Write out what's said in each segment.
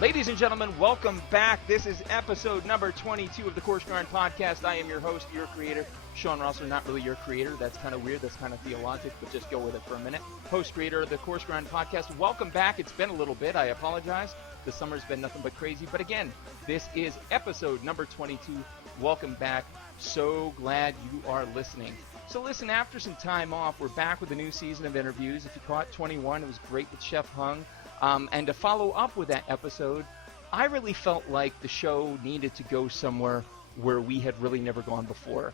Ladies and gentlemen, welcome back. This is episode number 22 of the Coarse podcast. I am your host, your creator, Sean Rosser. Not really your creator. That's kind of weird. That's kind of theologic, but just go with it for a minute. Host, creator of the Coarse podcast. Welcome back. It's been a little bit. I apologize. The summer's been nothing but crazy. But again, this is episode number 22. Welcome back. So glad you are listening. So listen, after some time off, we're back with a new season of interviews. If you caught 21, it was great with Chef Hung. And to follow up with that episode, I really felt like the show needed to go somewhere where we had really never gone before.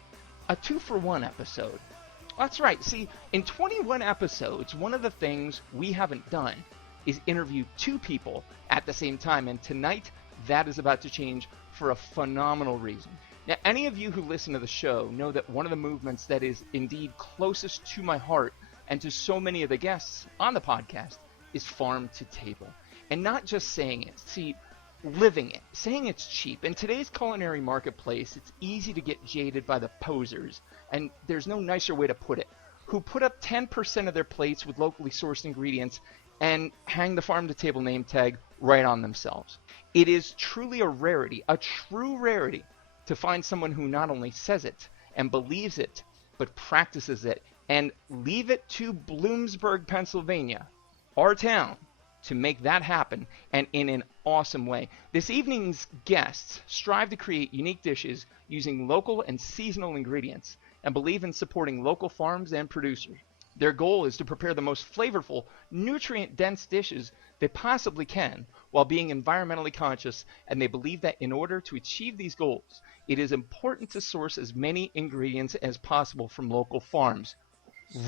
A 2-for-1 episode. That's right. See, in 21 episodes, one of the things we haven't done is interview two people at the same time. And tonight, that is about to change for a phenomenal reason. Now, any of you who listen to the show know that one of the movements that is indeed closest to my heart and to so many of the guests on the podcast is farm to table. And not just saying it, see, living it, saying it's cheap. In today's culinary marketplace, it's easy to get jaded by the posers, and there's no nicer way to put it, who put up 10% of their plates with locally sourced ingredients and hang the farm to table name tag right on themselves. It is truly a rarity, a true rarity, to find someone who not only says it and believes it, but practices it, and leave it to Bloomsburg, Pennsylvania, our town, to make that happen, and in an awesome way. This evening's guests strive to create unique dishes using local and seasonal ingredients and believe in supporting local farms and producers. Their goal is to prepare the most flavorful, nutrient-dense dishes they possibly can while being environmentally conscious, and they believe that in order to achieve these goals, it is important to source as many ingredients as possible from local farms.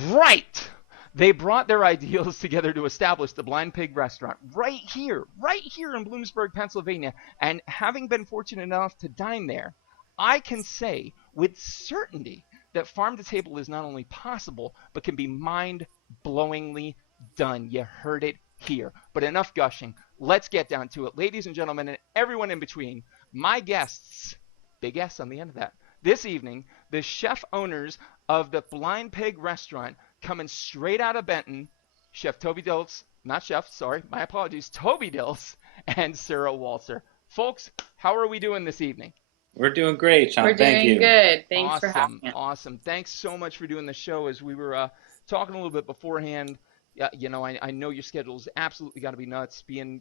Right! They brought their ideals together to establish the Blind Pig restaurant right here in Bloomsburg, Pennsylvania. And having been fortunate enough to dine there, I can say with certainty that farm to table is not only possible, but can be mind-blowingly done. You heard it here. But enough gushing. Let's get down to it. Ladies and gentlemen, and everyone in between, my guests, big S on the end of that, this evening, the chef owners of the Blind Pig restaurant, coming straight out of Benton, Chef Toby Diltz, not chef, sorry, my apologies, Toby Diltz, and Sarah Walzer. Folks, how are we doing this evening? We're doing great, Sean. Thank you. We're doing good. Thanks for having us. Awesome. Thanks so much for doing the show. As we were talking a little bit beforehand, I know your schedule's absolutely got to be nuts, being,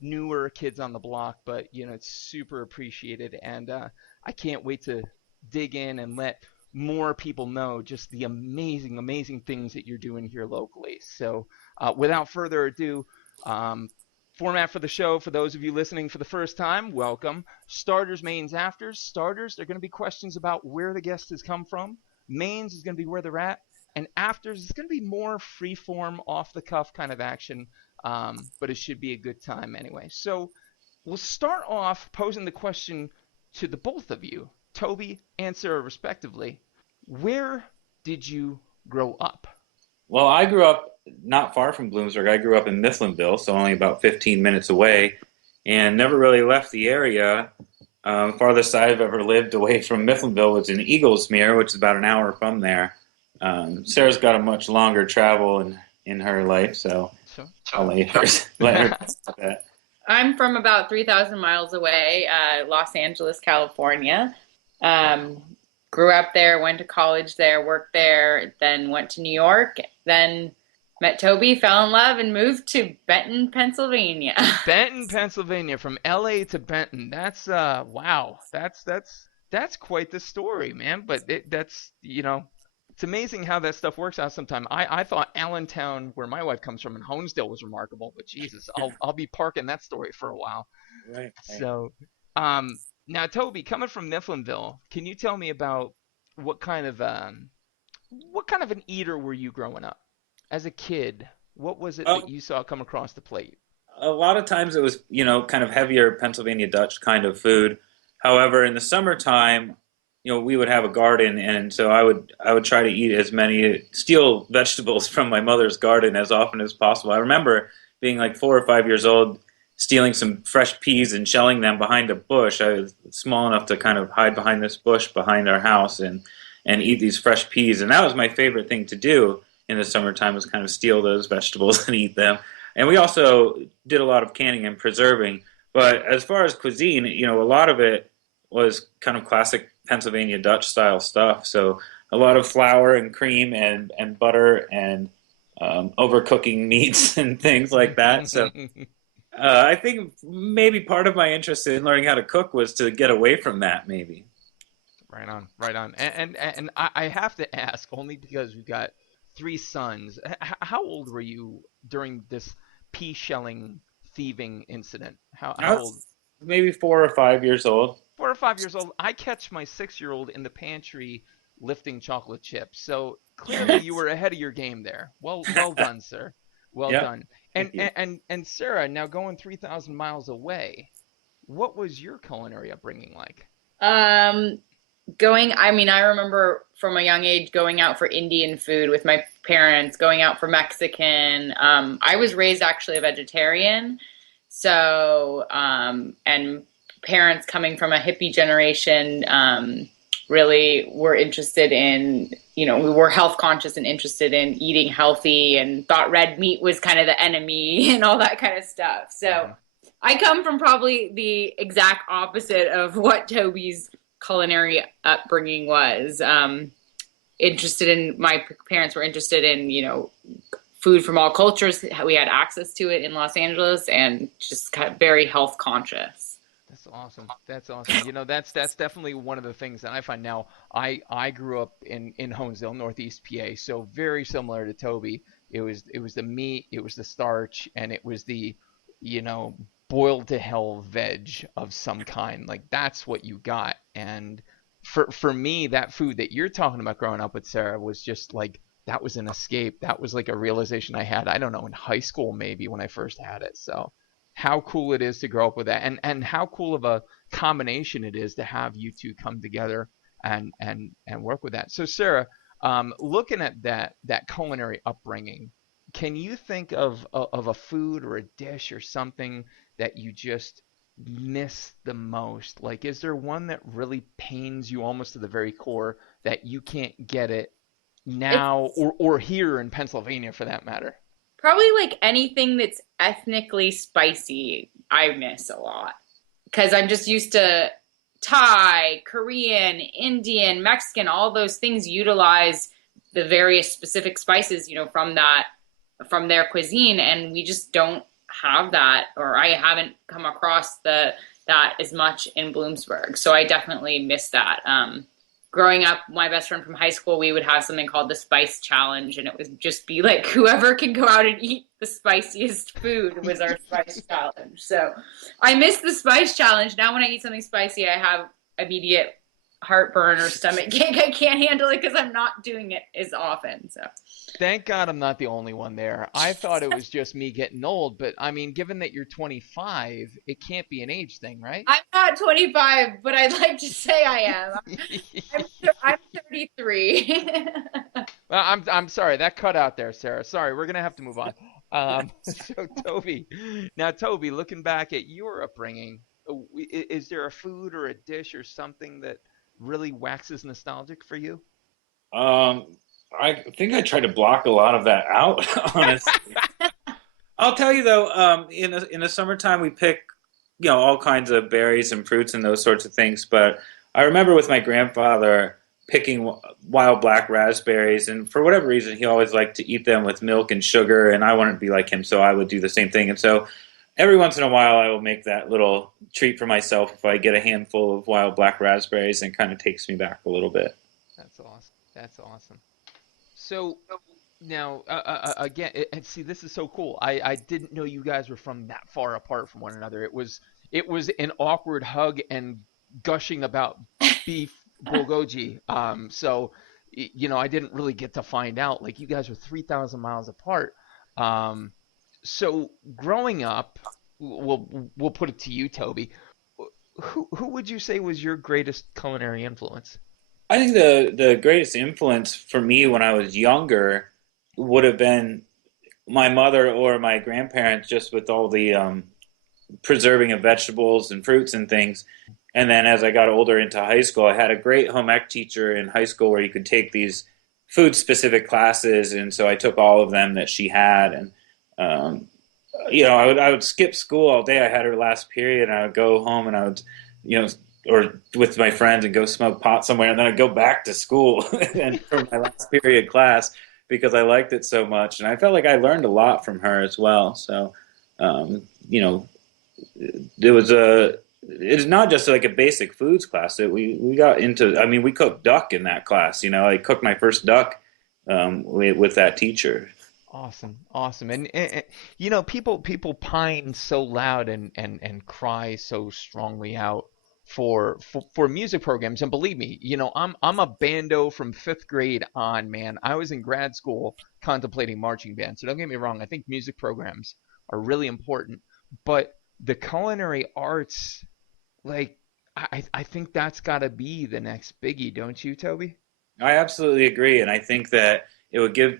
newer kids on the block, but, it's super appreciated. And I can't wait to dig in and let more people know just the amazing, amazing things that you're doing here locally. So without further ado, format for the show, for those of you listening for the first time, welcome. Starters, mains, afters. Starters, they're going to be questions about where the guest has come from. Mains is going to be where they're at. And afters is going to be more free-form, off-the-cuff kind of action, but it should be a good time anyway. So we'll start off posing the question to the both of you, Toby and Sarah respectively. Where did you grow up? Well, I grew up not far from Bloomsburg. I grew up in Mifflinville, so only about 15 minutes away, and never really left the area. Farthest I've ever lived away from Mifflinville was in Eaglesmere, which is about an hour from there. Sarah's got a much longer travel in her life, so I'll let her talk about that. I'm from about 3,000 miles away, Los Angeles, California. Grew up there, went to college there, worked there, then went to New York, then met Toby, fell in love, and moved to Benton, Pennsylvania. Benton, Pennsylvania, from LA to Benton. That's wow. That's quite the story, man. But that's it's amazing how that stuff works out sometimes. I thought Allentown, where my wife comes from, in Honesdale was remarkable, but Jesus, I'll be parking that story for a while. Right. So, now, Toby, coming from Mifflinville, can you tell me about what kind of an eater were you growing up? As a kid, what was it that you saw come across the plate? A lot of times it was, kind of heavier Pennsylvania Dutch kind of food. However, in the summertime, we would have a garden, and so I would try to eat steal vegetables from my mother's garden as often as possible. I remember being like 4 or 5 years old, stealing some fresh peas and shelling them behind a bush. I was small enough to kind of hide behind this bush behind our house and eat these fresh peas. And that was my favorite thing to do in the summertime, was kind of steal those vegetables and eat them. And we also did a lot of canning and preserving But as far as cuisine, a lot of it was kind of classic Pennsylvania Dutch style stuff. So a lot of flour and cream and butter and overcooking meats and things like that. So I think maybe part of my interest in learning how to cook was to get away from that, maybe. Right on, right on. And I have to ask, only because we've got three sons. How old were you during this pea shelling thieving incident? I How old? was maybe 4 or 5 years old. 4 or 5 years old. I catch my 6-year-old in the pantry lifting chocolate chips. So clearly you were ahead of your game there. Well done, sir. Well Yep. done. Thank you. And Sarah, now going 3,000 miles away, what was your culinary upbringing like? Um, I mean, I remember from a young age going out for Indian food with my parents, going out for Mexican. I was raised actually a vegetarian. So, and parents coming from a hippie generation, really were interested in, we were health conscious and interested in eating healthy and thought red meat was kind of the enemy and all that kind of stuff. So I come from probably the exact opposite of what Toby's culinary upbringing was. My parents were interested in, food from all cultures. We had access to it in Los Angeles and just kind of very health conscious. That's awesome. That's awesome. That's definitely one of the things that I find now. I grew up in Honesdale, Northeast PA, so very similar to Toby. It was the meat, it was the starch, and it was the, boiled to hell veg of some kind. Like that's what you got. And for me, that food that you're talking about growing up with, Sarah, was just like that was an escape. That was like a realization I had, I don't know, in high school maybe when I first had it. So how cool it is to grow up with that, and how cool of a combination it is to have you two come together and work with that. So Sarah, looking at that culinary upbringing, can you think of a food or a dish or something that you just miss the most? Like, is there one that really pains you almost to the very core that you can't get it now or here in Pennsylvania for that matter? Probably like anything that's ethnically spicy, I miss a lot. Because I'm just used to Thai, Korean, Indian, Mexican, all those things utilize the various specific spices, from their cuisine, and we just don't have that, or I haven't come across that as much in Bloomsburg. So I definitely miss that. Growing up, my best friend from high school, we would have something called the Spice Challenge, and it would just be like whoever can go out and eat the spiciest food was our Spice Challenge. So I miss the Spice Challenge. Now when I eat something spicy, I have immediate heartburn or stomach ache. I can't handle it because I'm not doing it as often. So thank God I'm not the only one there. I thought it was just me getting old, but I mean, given that you're 25, it can't be an age thing, right? I'm not 25, but I'd like to say I am. I'm 33. Well, I'm sorry, that cut out there, Sarah. Sorry, we're gonna have to move on. So Toby, looking back at your upbringing, is there a food or a dish or something that really waxes nostalgic for you? I think I try to block a lot of that out, honestly. I'll tell you though, in the summertime we pick, all kinds of berries and fruits and those sorts of things. But I remember with my grandfather picking wild black raspberries, and for whatever reason, he always liked to eat them with milk and sugar, and I wanted to be like him, so I would do the same thing. And so every once in a while, I will make that little treat for myself if I get a handful of wild black raspberries, and it kind of takes me back a little bit. That's awesome. That's awesome. So now, again, and see, this is so cool. I didn't know you guys were from that far apart from one another. It was an awkward hug and gushing about beef bulgogi. So, I didn't really get to find out. Like, you guys were 3,000 miles apart. So growing up, we'll put it to you, Toby. Who would you say was your greatest culinary influence? I think the greatest influence for me when I was younger would have been my mother or my grandparents, just with all the preserving of vegetables and fruits and things. And then as I got older into high school, I had a great home ec teacher in high school where you could take these food specific classes, and so I took all of them that she had, and I would skip school all day. I had her last period, and I would go home, and I would, you know, or with my friends and go smoke pot somewhere, and then I'd go back to school and for my last period class because I liked it so much, and I felt like I learned a lot from her as well. So, um, you know, it was a. It's not just like a basic foods class. We got into. I mean, we cooked duck in that class. I cooked my first duck with that teacher. Awesome, awesome. People pine so loud and cry so strongly out for music programs. And believe me, I'm a bando from fifth grade on, man. I was in grad school contemplating marching band. So don't get me wrong, I think music programs are really important. But the culinary arts, like, I think that's gotta be the next biggie, don't you, Toby? I absolutely agree, and I think that it would give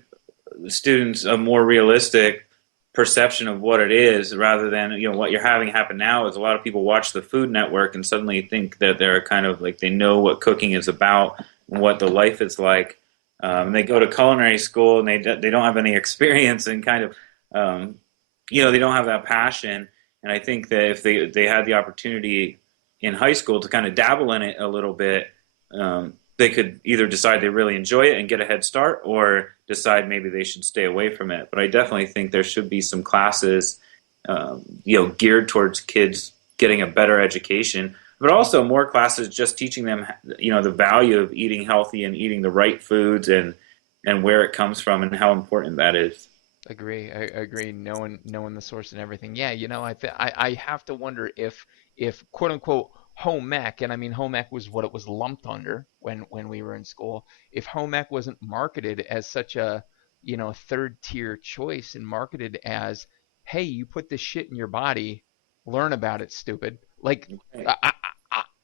students a more realistic perception of what it is rather than what you're having happen now is a lot of people watch the Food Network and suddenly think that they're kind of like they know what cooking is about and what the life is like. They go to culinary school and they don't have any experience and kind of they don't have that passion. And I think that if they had the opportunity in high school to kind of dabble in it a little bit, they could either decide they really enjoy it and get a head start, or decide maybe they should stay away from it. But I definitely think there should be some classes, geared towards kids getting a better education, but also more classes just teaching them, the value of eating healthy and eating the right foods and where it comes from and how important that is. Agree. I agree. Knowing the source and everything. Yeah, I have to wonder if quote unquote home ec, and I mean home ec was what it was lumped under when we were in school. If home ec wasn't marketed as such a third tier choice and marketed as, hey, you put this shit in your body, learn about it, stupid. Like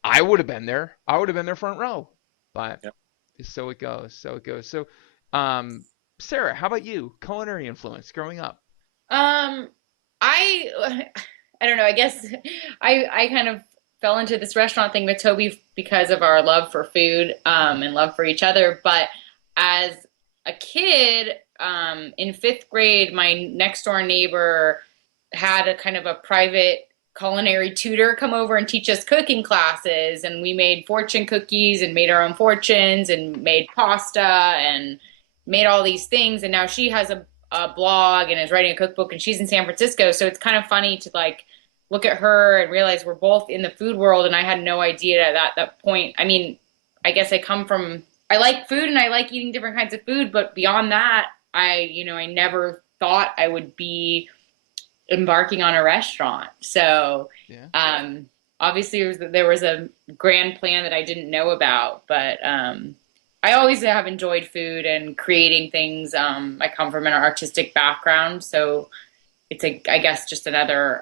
I would have been there. I would have been there front row. But Yep. so it goes. So it goes. So um Sarah, how about you? Culinary influence growing up. Um, I I don't know. I guess I kind of fell into this restaurant thing with Toby because of our love for food and love for each other. But as a kid, in fifth grade, my next door neighbor had a kind of a private culinary tutor come over and teach us cooking classes, and we made fortune cookies and made our own fortunes and made pasta and made all these things. And now she has a blog and is writing a cookbook, and she's in San Francisco. So it's kind of funny to like look at her and realize we're both in the food world, and I had no idea at that point. I mean, I guess I like food and I like eating different kinds of food, but beyond that, I never thought I would be embarking on a restaurant. So, Yeah. obviously there was a grand plan that I didn't know about, but I always have enjoyed food and creating things. I come from an artistic background, so it's I guess just another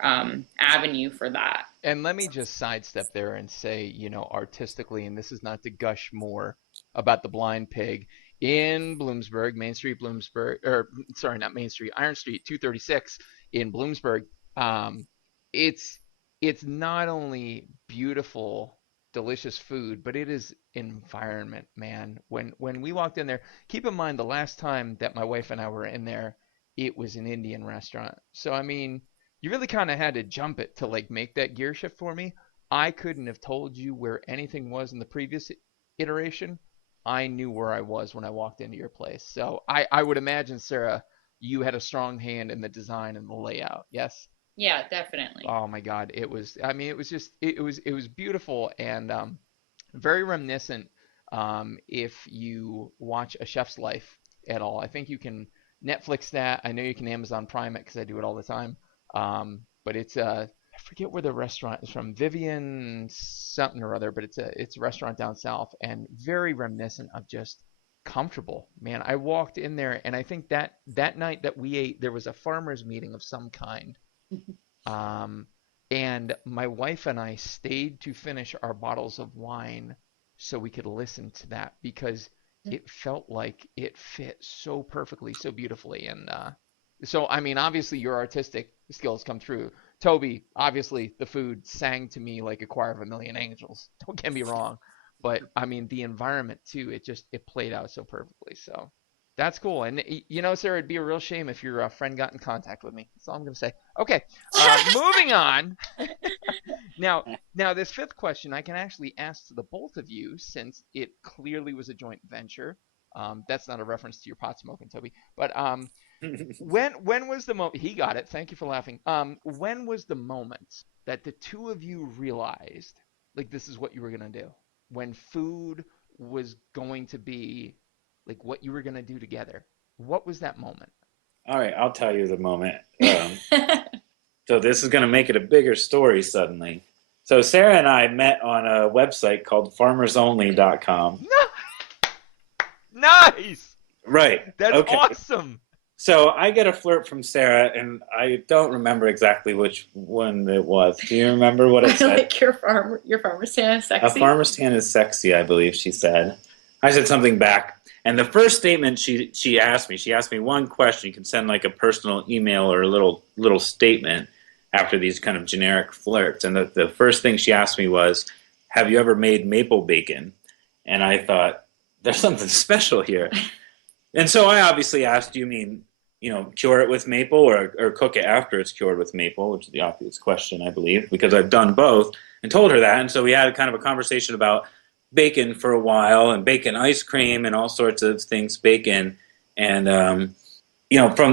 avenue for that. And let me just sidestep there and say, artistically, and this is not to gush more about the blind pig in Bloomsburg, Main Street, Bloomsburg, or sorry, not Main Street, Iron Street, 236 in Bloomsburg. Um, it's it's not only beautiful, delicious food, but it is environment, man. When we walked in there, keep in mind the last time that my wife and I were in there, it was an Indian restaurant. So I mean, you really kind of had to jump it to like make that gear shift for me. I couldn't have told you where anything was in the previous iteration. I knew where I was when I walked into your place. So I would imagine, Sarah, you had a strong hand in the design and the layout. Yes? Yeah, definitely. Oh my God, it was. I mean, it was just. It was beautiful and very reminiscent. If you watch A Chef's Life at all, I think you can Netflix that. I know you can Amazon Prime it because I do it all the time. But it's I forget where the restaurant is from, Vivian something or other, but it's a restaurant down south and very reminiscent of just comfortable. Man, I walked in there and I think that night that we ate, there was a farmers meeting of some kind. Um, and my wife and I stayed to finish our bottles of wine so we could listen to that because it felt like it fit so perfectly, so beautifully. And so, I mean, obviously your artistic skills come through. Toby, obviously the food sang to me like a choir of a million angels. Don't get me wrong. But I mean, the environment too, it played out so perfectly. So That's cool. And you know, Sarah, it'd be a real shame if your friend got in contact with me. That's all I'm going to say. Okay, moving on. Now, this fifth question I can actually ask to the both of you since it clearly was a joint venture. That's not a reference to your pot smoking, Toby. But when was the moment? He got it. Thank you for laughing. When was the moment that the two of you realized, like, this is what you were going to do? When food was going to be like what you were going to do together. What was that moment? All right, I'll tell you the moment. So this is going to make it a bigger story suddenly. So Sarah and I met on a website called farmersonly.com. Nice! Right. That's okay. awesome! So I get a flirt from Sarah, and I don't remember exactly which one it was. Do you remember what it said? Like your farmer's tan is sexy. A farmer's tan is sexy, I believe she said. I said something back. And the first statement she asked me one question. You can send like a personal email or a little statement after these kind of generic flirts. And the first thing she asked me was, have you ever made maple bacon? And I thought, there's something special here. And so I obviously asked, do you mean, cure it with maple or cook it after it's cured with maple, which is the obvious question, I believe, because I've done both, and told her that. And so we had kind of a conversation about bacon for a while, and bacon ice cream and all sorts of things bacon. And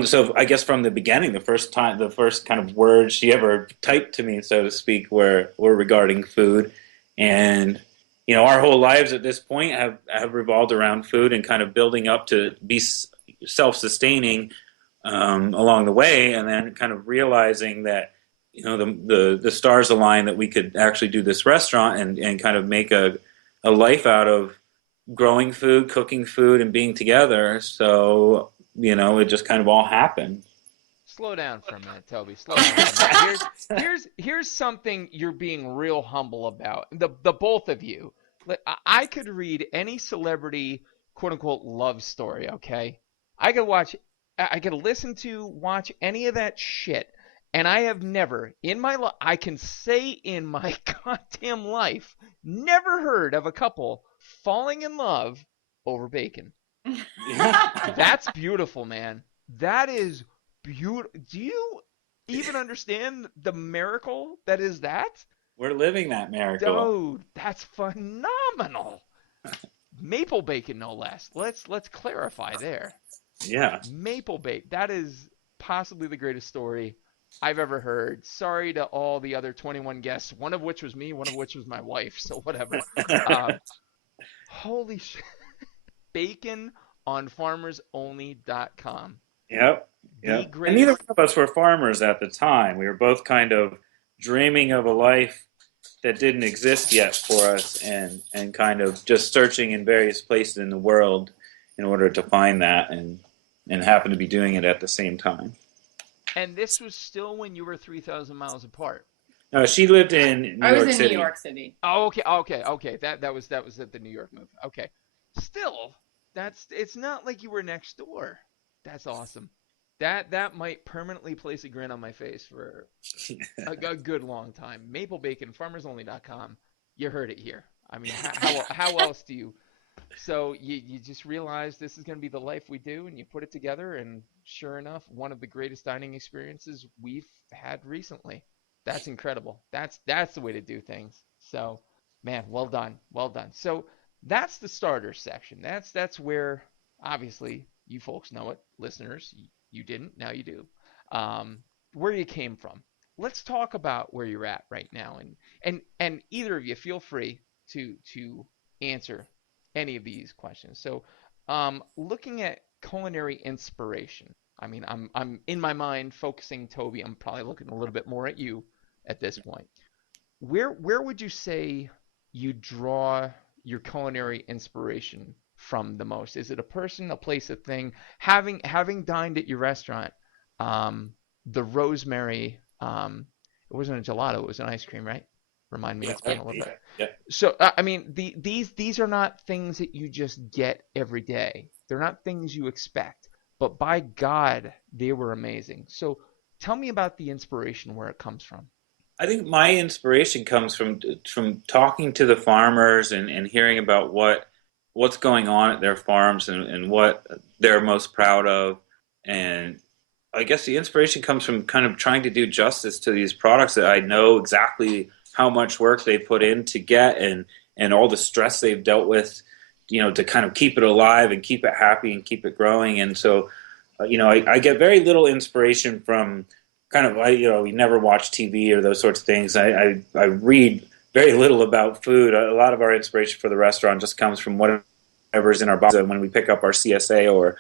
so I guess from the beginning, the first kind of words she ever typed to me, so to speak, were regarding food. And our whole lives at this point have revolved around food and kind of building up to be self-sustaining along the way, and then kind of realizing that the stars aligned that we could actually do this restaurant and kind of make a life out of growing food, cooking food, and being together. So, it just kind of all happened. Slow down for a minute, Toby. Slow down. Here's something you're being real humble about. The both of you. I could read any celebrity, quote unquote, love story, okay? I could watch any of that shit, and I have never, in my life, I can say in my goddamn life, never heard of a couple falling in love over bacon. That's beautiful, man. That is beautiful. Do you even understand the miracle that is that? We're living that miracle. Dude, that's phenomenal. Maple bacon, no less. Let's clarify there. Yeah. Maple bacon. That is possibly the greatest story I've ever heard. Sorry to all the other 21 guests, one of which was me, one of which was my wife, so whatever. Holy shit. Bacon on farmersonly.com. Yep. And neither of us were farmers at the time. We were both kind of dreaming of a life that didn't exist yet for us, and kind of just searching in various places in the world in order to find that, and happen to be doing it at the same time. And this was still when you were 3,000 miles apart. No, she lived in New York City. I was in New York City. Oh, okay. That was at the New York move. Okay. Still, it's not like you were next door. That's awesome. That might permanently place a grin on my face for a good long time. Maple bacon, farmersonly.com. You heard it here. I mean, how else do you? So you just realize this is going to be the life we do, and you put it together, and sure enough, one of the greatest dining experiences we've had recently. That's incredible. That's the way to do things. So, man, well done. So that's the starter section. That's where, obviously, you folks know it, listeners. You didn't, now you do. Where you came from. Let's talk about where you're at right now, and either of you feel free to answer any of these questions. So, looking at culinary inspiration. I mean, I'm in my mind focusing, Toby. I'm probably looking a little bit more at you at this point. Where would you say you draw your culinary inspiration from the most? Is it a person, a place, a thing? Having dined at your restaurant, the rosemary, it wasn't a gelato, it was an ice cream, right? Remind me, it's been a little bit. Yeah. So, I mean, these are not things that you just get every day. They're not things you expect. But by God, they were amazing. So tell me about the inspiration, where it comes from. I think my inspiration comes from talking to the farmers and hearing about what's going on at their farms and what they're most proud of. And I guess the inspiration comes from kind of trying to do justice to these products that I know exactly how much work they put in to get, and all the stress they've dealt with, to kind of keep it alive and keep it happy and keep it growing. And so, I get very little inspiration from kind of, we never watch TV or those sorts of things. I read very little about food. A lot of our inspiration for the restaurant just comes from whatever's in our box when we pick up our CSA, or,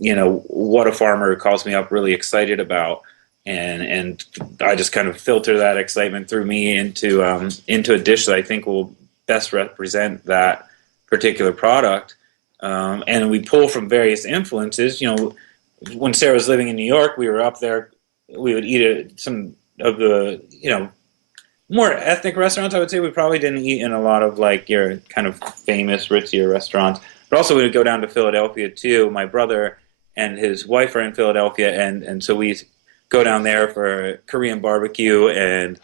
what a farmer calls me up really excited about. And I just kind of filter that excitement through me into a dish that I think will best represent that particular product. And we pull from various influences. When Sarah was living in New York, we were up there. We would eat at some of the, more ethnic restaurants. I would say we probably didn't eat in a lot of like your kind of famous, ritzier restaurants. But also we would go down to Philadelphia too. My brother and his wife are in Philadelphia, and so we go down there for Korean barbecue and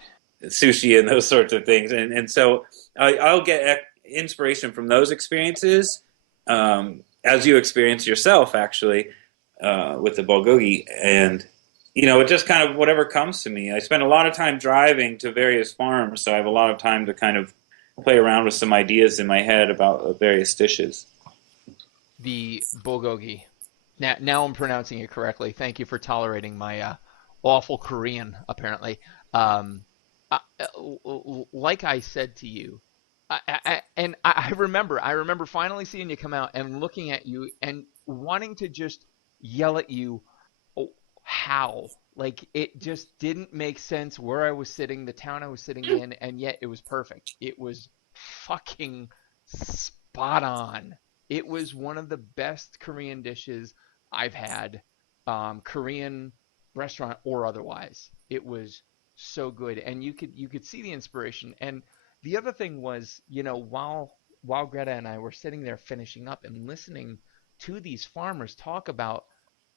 sushi and those sorts of things. And so I'll get inspiration from those experiences, as you experience yourself, actually, with the bulgogi. And, it just kind of whatever comes to me. I spend a lot of time driving to various farms, so I have a lot of time to kind of play around with some ideas in my head about various dishes. The bulgogi. Now I'm pronouncing it correctly. Thank you for tolerating my awful Korean, apparently. Like I said to you, I remember finally seeing you come out and looking at you and wanting to just yell at you, oh, how? Like, it just didn't make sense where I was sitting, the town I was sitting in, and yet it was perfect. It was fucking spot on. It was one of the best Korean dishes I've had, Korean restaurant or otherwise. It was so good, and you could see the inspiration. And the other thing was, while Greta and I were sitting there finishing up and listening to these farmers talk about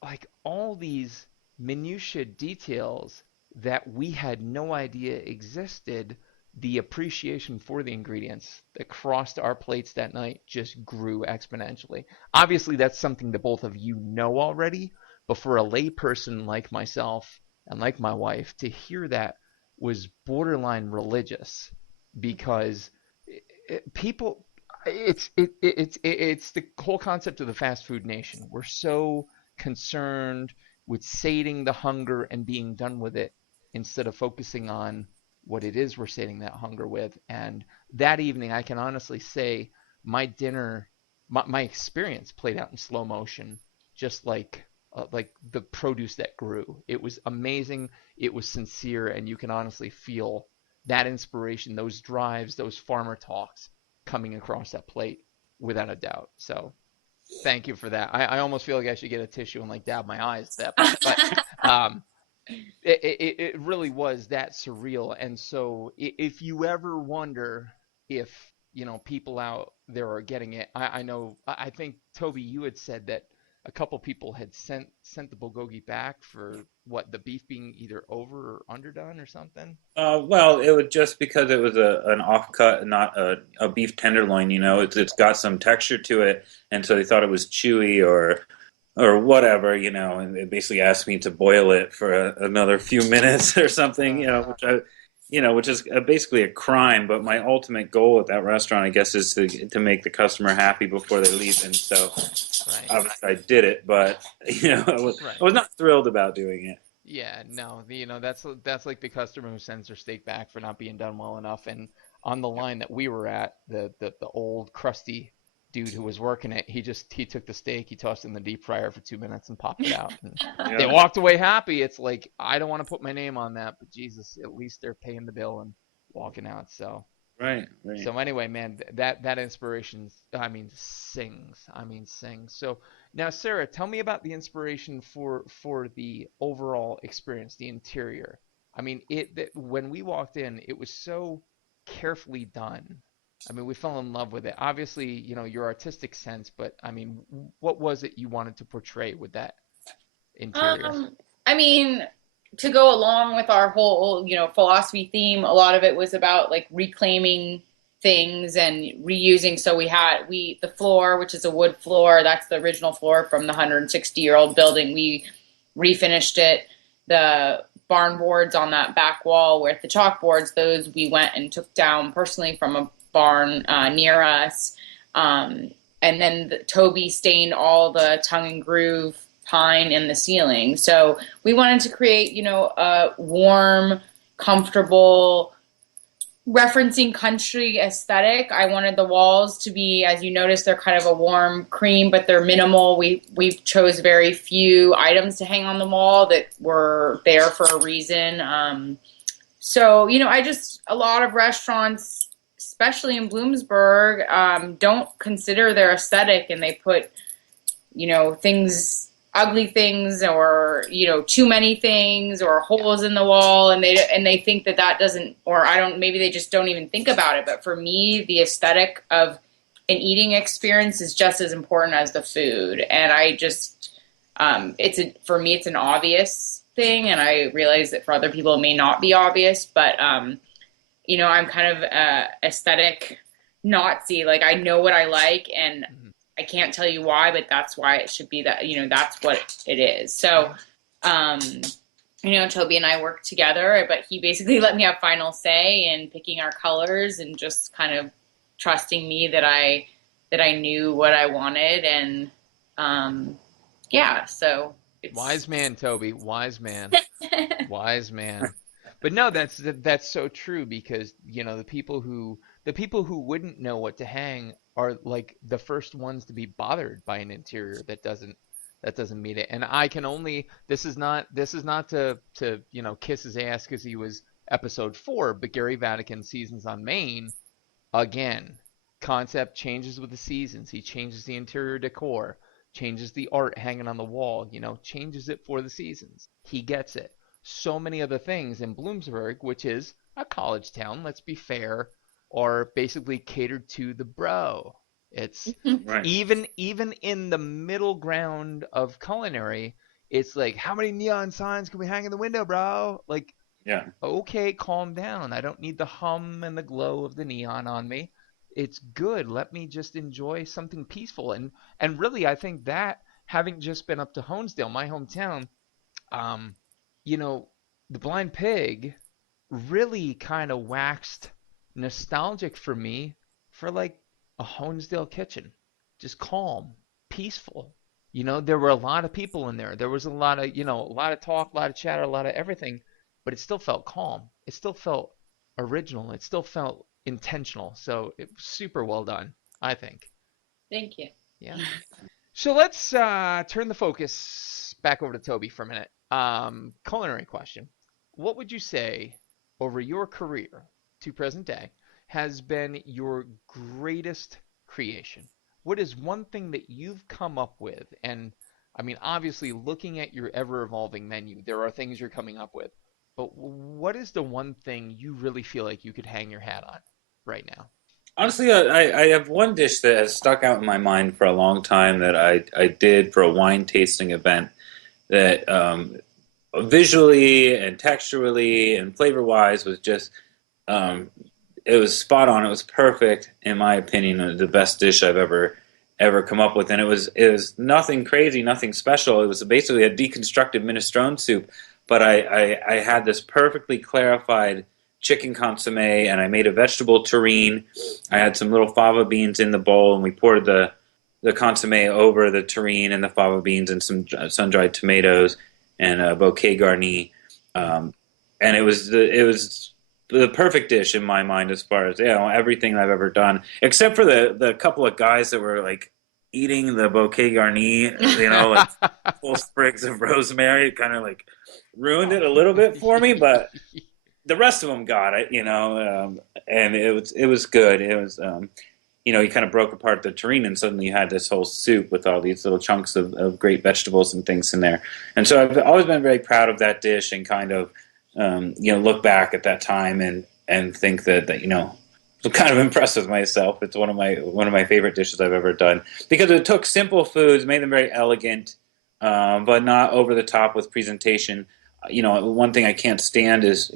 like all these minutia details that we had no idea existed, the appreciation for the ingredients that crossed our plates that night just grew exponentially. Obviously, that's something that both of you know already, but for a layperson like myself and like my wife, to hear that was borderline religious, because people, it's the whole concept of the fast food nation. We're so concerned with sating the hunger and being done with it instead of focusing on what it is we're sating that hunger with. And that evening, I can honestly say my dinner, my experience played out in slow motion, just like the produce that grew. It was amazing. It was sincere, and you can honestly feel that inspiration, those drives, those farmer talks coming across that plate without a doubt. So thank you for that. I almost feel like I should get a tissue and like dab my eyes at that point. But it really was that surreal. And so if you ever wonder if, people out there are getting it, I think, Toby, you had said that a couple people had sent the bulgogi back for what, the beef being either over or underdone or something. Well, it was just because it was an offcut, not a beef tenderloin. It's got some texture to it, and so they thought it was chewy or whatever. And they basically asked me to boil it for another few minutes or something. Which is basically a crime. But my ultimate goal at that restaurant, I guess, is to make the customer happy before they leave. And so, obviously, I did it. But I was not thrilled about doing it. Yeah, no, that's like the customer who sends their steak back for not being done well enough. And on the line that we were at, the old crusty dude who was working it, he took the steak, he tossed it in the deep fryer for 2 minutes and popped it out. And they walked away happy. It's like, I don't want to put my name on that, but Jesus, at least they're paying the bill and walking out. So right. So anyway, man, that inspiration, sings. So now, Sarah, tell me about the inspiration for the overall experience, the interior. When we walked in, it was so carefully done. We fell in love with it. Obviously, your artistic sense, but what was it you wanted to portray with that interior? To go along with our whole, philosophy theme, a lot of it was about like reclaiming things and reusing. So the floor, which is a wood floor, that's the original floor from the 160-year-old building. We refinished it. The barn boards on that back wall with the chalkboards, those we went and took down personally from a barn near us. And then Toby stained all the tongue and groove pine in the ceiling. So we wanted to create, a warm, comfortable, referencing country aesthetic. I wanted the walls to be, as you notice, they're kind of a warm cream, but they're minimal. We chose very few items to hang on the wall that were there for a reason. So, a lot of restaurants, especially in Bloomsburg, don't consider their aesthetic, and they put, ugly things or too many things or holes in the wall, and they think that doesn't, or maybe they just don't even think about it. But for me, the aesthetic of an eating experience is just as important as the food. And I just for me it's an obvious thing, and I realize that for other people it may not be obvious, but I'm kind of a aesthetic Nazi. Like, I know what I like, and I can't tell you why, but that's why it should be that, that's what it is. So, Toby and I worked together, but he basically let me have final say in picking our colors and just kind of trusting me that I knew what I wanted. And, so it's... Wise man, Toby, wise man, wise man. But no, that's so true, because, the people who wouldn't know what to hang are like the first ones to be bothered by an interior that doesn't meet it. And I can only, this is not to kiss his ass because he was episode 4, but Gary Vatican Seasons on Maine, again, concept changes with the seasons. He changes the interior decor, changes the art hanging on the wall, changes it for the seasons. He gets it. So many other things in Bloomsburg, which is a college town, let's be fair, are basically catered to the bro. It's right. even in the middle ground of culinary, it's like, how many neon signs can we hang in the window, bro? Like, yeah, okay, calm down. I don't need the hum and the glow of the neon on me. It's good. Let me just enjoy something peaceful. And really, I think that, having just been up to Honesdale, my hometown, the Blind Pig really kind of waxed nostalgic for me for like a Honesdale kitchen. Just calm, peaceful. There were a lot of people in there. There was a lot of talk, a lot of chatter, a lot of everything, but it still felt calm. It still felt original. It still felt intentional. So it was super well done, I think. Thank you. Yeah. So let's turn the focus back over to Toby for a minute. Culinary question. What would you say over your career to present day has been your greatest creation? What is one thing that you've come up with? And I mean, obviously, looking at your ever-evolving menu, there are things you're coming up with. But what is the one thing you really feel like you could hang your hat on right now? Honestly, I have one dish that has stuck out in my mind for a long time that I did for a wine tasting event that visually and texturally and flavor-wise was just, it was spot on. It was perfect, in my opinion, the best dish I've ever come up with. And it was nothing crazy, nothing special. It was basically a deconstructed minestrone soup, but I had this perfectly clarified chicken consomme, and I made a vegetable terrine. I had some little fava beans in the bowl, and we poured the consomme over the terrine and the fava beans and some sun-dried tomatoes and a bouquet garni. And it was the perfect dish in my mind as far as everything I've ever done, except for the couple of guys that were like eating the bouquet garni, like full sprigs of rosemary. It kind of like ruined it a little bit for me, but the rest of them got it, and it was good. It was, you kind of broke apart the terrine, and suddenly you had this whole soup with all these little chunks of great vegetables and things in there. And so I've always been very proud of that dish, and kind of, look back at that time and think that I'm kind of impressed with myself. It's one of my favorite dishes I've ever done, because it took simple foods, made them very elegant, but not over the top with presentation. One thing I can't stand is,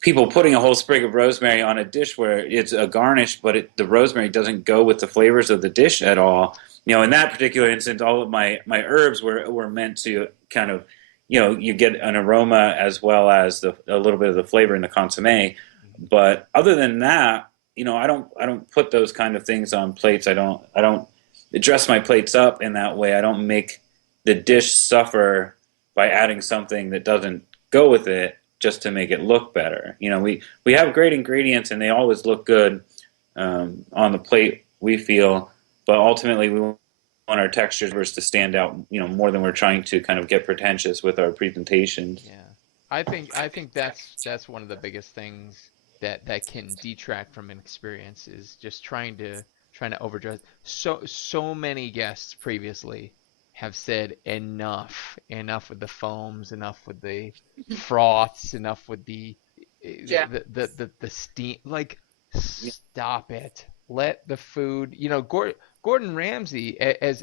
people putting a whole sprig of rosemary on a dish where it's a garnish, but the rosemary doesn't go with the flavors of the dish at all. In that particular instance, all of my herbs were meant to kind of, you get an aroma as well as a little bit of the flavor in the consommé. But other than that, I don't put those kind of things on plates. I don't dress my plates up in that way. I don't make the dish suffer by adding something that doesn't go with it just to make it look better. We have great ingredients and they always look good on the plate, we feel, but ultimately we want our textures to stand out, more than we're trying to kind of get pretentious with our presentations. Yeah. I think that's one of the biggest things that can detract from an experience is just trying to overdress. So many guests previously have said enough with the foams, enough with the froths, enough with the steam. Like, stop it. Let the food. Gordon Ramsay, as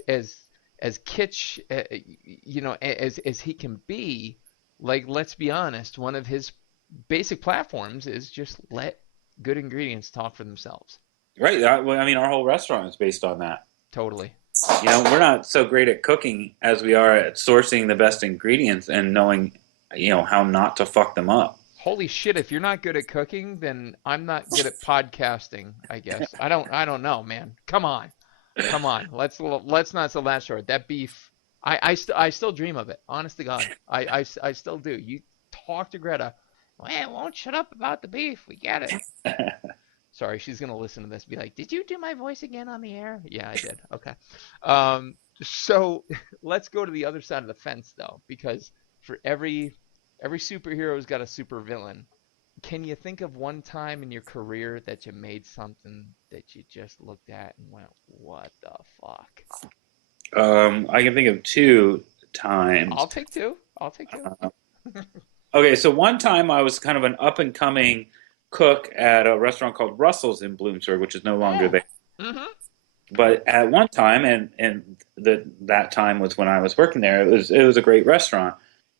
kitsch, as he can be. Like, let's be honest. One of his basic platforms is just let good ingredients talk for themselves. Right. Our whole restaurant is based on that. Totally. We're not so great at cooking as we are at sourcing the best ingredients and knowing, how not to fuck them up. Holy shit! If you're not good at cooking, then I'm not good at podcasting. I guess I don't know, man. Come on. Let's not sell that short. That beef, I still dream of it. Honest to God, I still do. You talk to Greta. Well, it won't shut up about the beef. We get it. Sorry, she's going to listen to this and be like, did you do my voice again on the air? Yeah, I did. Okay. So let's go to the other side of the fence, though, because for every superhero's got a super villain. Can you think of one time in your career that you made something that you just looked at and went, what the fuck? I can think of 2 times. I'll take two. Okay, so one time I was kind of an up-and-coming cook at a restaurant called Russell's in Bloomsburg, which is no longer there. Mm-hmm. But at one time, and that time was when I was working there, it was a great restaurant.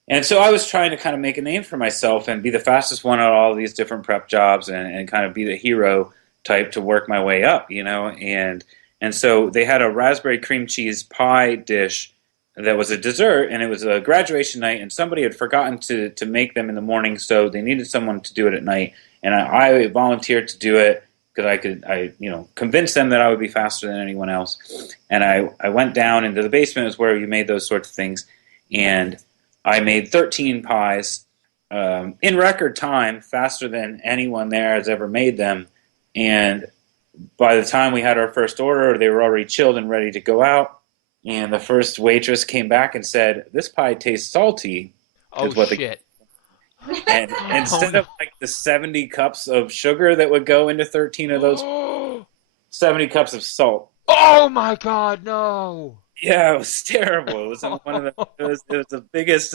And so I was trying to kind of make a name for myself and be the fastest one at all these different prep jobs and kind of be the hero type to work my way up, And so they had a raspberry cream cheese pie dish that was a dessert, and it was a graduation night, and somebody had forgotten to make them in the morning, so they needed someone to do it at night. And I volunteered to do it because I convinced them that I would be faster than anyone else. And I went down into the basement, is where you made those sorts of things, and I made 13 pies in record time, faster than anyone there has ever made them. And by the time we had our first order, they were already chilled and ready to go out. And the first waitress came back and said, "This pie tastes salty." Oh, shit. And instead of like the 70 cups of sugar that would go into 13 of those, 70 cups of salt. Oh my God, no! Yeah, it was terrible. It was the biggest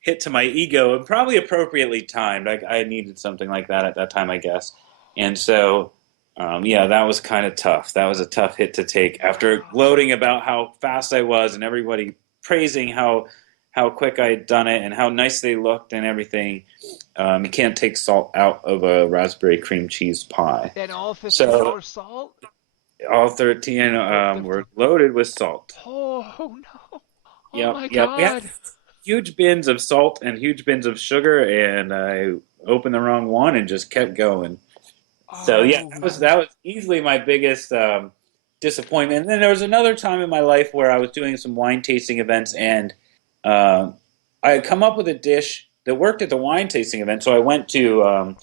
hit to my ego, and probably appropriately timed. I needed something like that at that time, I guess. And so, that was kind of tough. That was a tough hit to take after gloating about how fast I was and everybody praising how quick I had done it and how nice they looked and everything. You can't take salt out of a raspberry cream cheese pie. And all 15 were salt? All 13 were loaded with salt. Oh, no. Oh, my God. We had huge bins of salt and huge bins of sugar, and I opened the wrong one and just kept going. So, that was easily my biggest disappointment. And then there was another time in my life where I was doing some wine tasting events, and I had come up with a dish that worked at the wine tasting event. So I went to,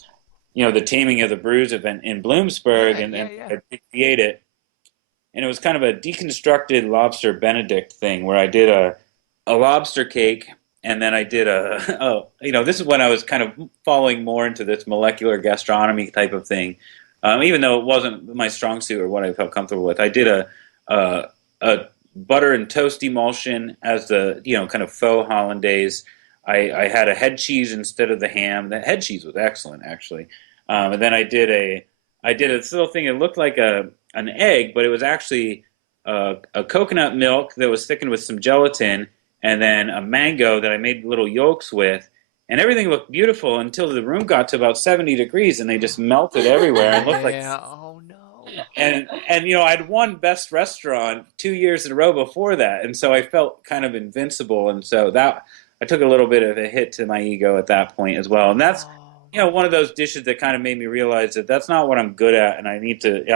the Taming of the Brews event in Bloomsburg and I recreated it. And it was kind of a deconstructed lobster Benedict thing where I did a lobster cake, and then I did this is when I was kind of falling more into this molecular gastronomy type of thing. Even though it wasn't my strong suit or what I felt comfortable with. I did a butter and toast emulsion as the kind of faux hollandaise. I had a head cheese instead of the ham. The head cheese was excellent, actually. And then I did this little thing. It looked like an egg, but it was actually a coconut milk that was thickened with some gelatin, and then a mango that I made little yolks with, and everything looked beautiful until the room got to about 70 degrees, and they just melted everywhere and looked like. Yeah. Oh no. And I'd won best restaurant 2 years in a row before that, and so I felt kind of invincible, and so that I took a little bit of a hit to my ego at that point as well, and that's Oh, one of those dishes that kind of made me realize that that's not what I'm good at, and I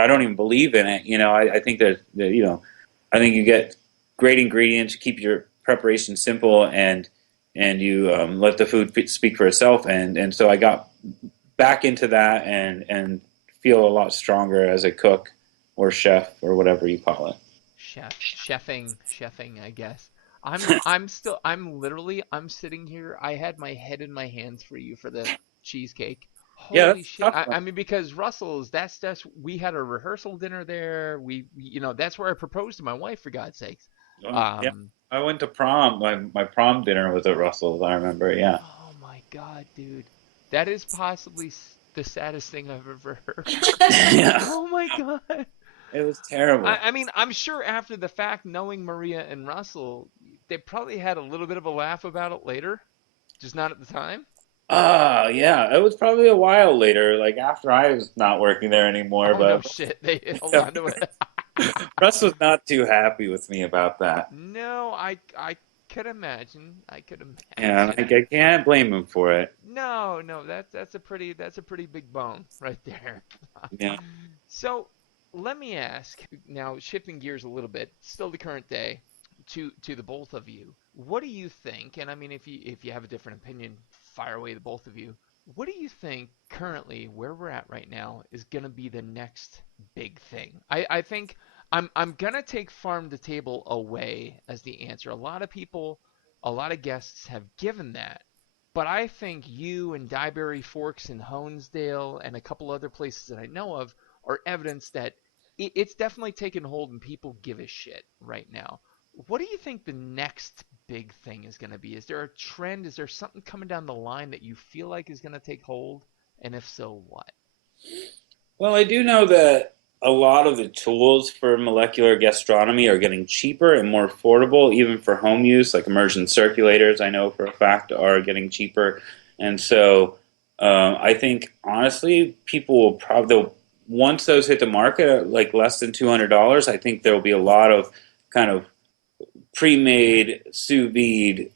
don't even believe in it. I think I think you get great ingredients, keep your preparation simple, and you let the food speak for itself, and so I got back into that and feel a lot stronger as a cook or chef or whatever you call it. Chefing, I guess. I'm sitting here. I had my head in my hands for you for the cheesecake. Yeah, Holy that's shit. tough. I mean, because Russell's, that's, we had a rehearsal dinner there. That's where I proposed to my wife, for God's sakes. Yeah, Um, I went to prom. My prom dinner was at Russell's. I remember. Yeah. oh my God, dude. That is possibly the saddest thing I've ever heard. Yeah, Oh my God. it was terrible. I mean, I'm sure after the fact, knowing Maria and Russell, they probably had a little bit of a laugh about it later, just not at the time. Ah, yeah, it was probably a while later, like after I was not working there anymore. Oh no But shit, they held yeah, on to it. Russ was not too happy with me about that. No, I could imagine. I could Yeah, imagine. I can't blame him for it. No, no, that's a pretty big bone right there. Yeah. So let me ask now, shifting gears a little bit, still the current day, to the both of you. What do you think? And I mean, if you have a different opinion, fire away the both of you. What do you think currently, where we're at right now, is gonna be the next big thing? I think I'm gonna take farm to table away as the answer. A lot of people, a lot of guests have given that. But I think you and Dyeberry Forks and Honesdale and a couple other places that I know of are evidence that it's definitely taken hold and people give a shit right now. What do you think the next big thing is going to be? Is there a trend? Is there something coming down the line that you feel like is going to take hold? And if so, what? Well, I do know that a lot of the tools for molecular gastronomy are getting cheaper and more affordable, even for home use, like immersion circulators, I know for a fact are getting cheaper. And so I think, honestly, people will probably, once those hit the market at like less than $200, I think there will be a lot of kind of pre-made sous vide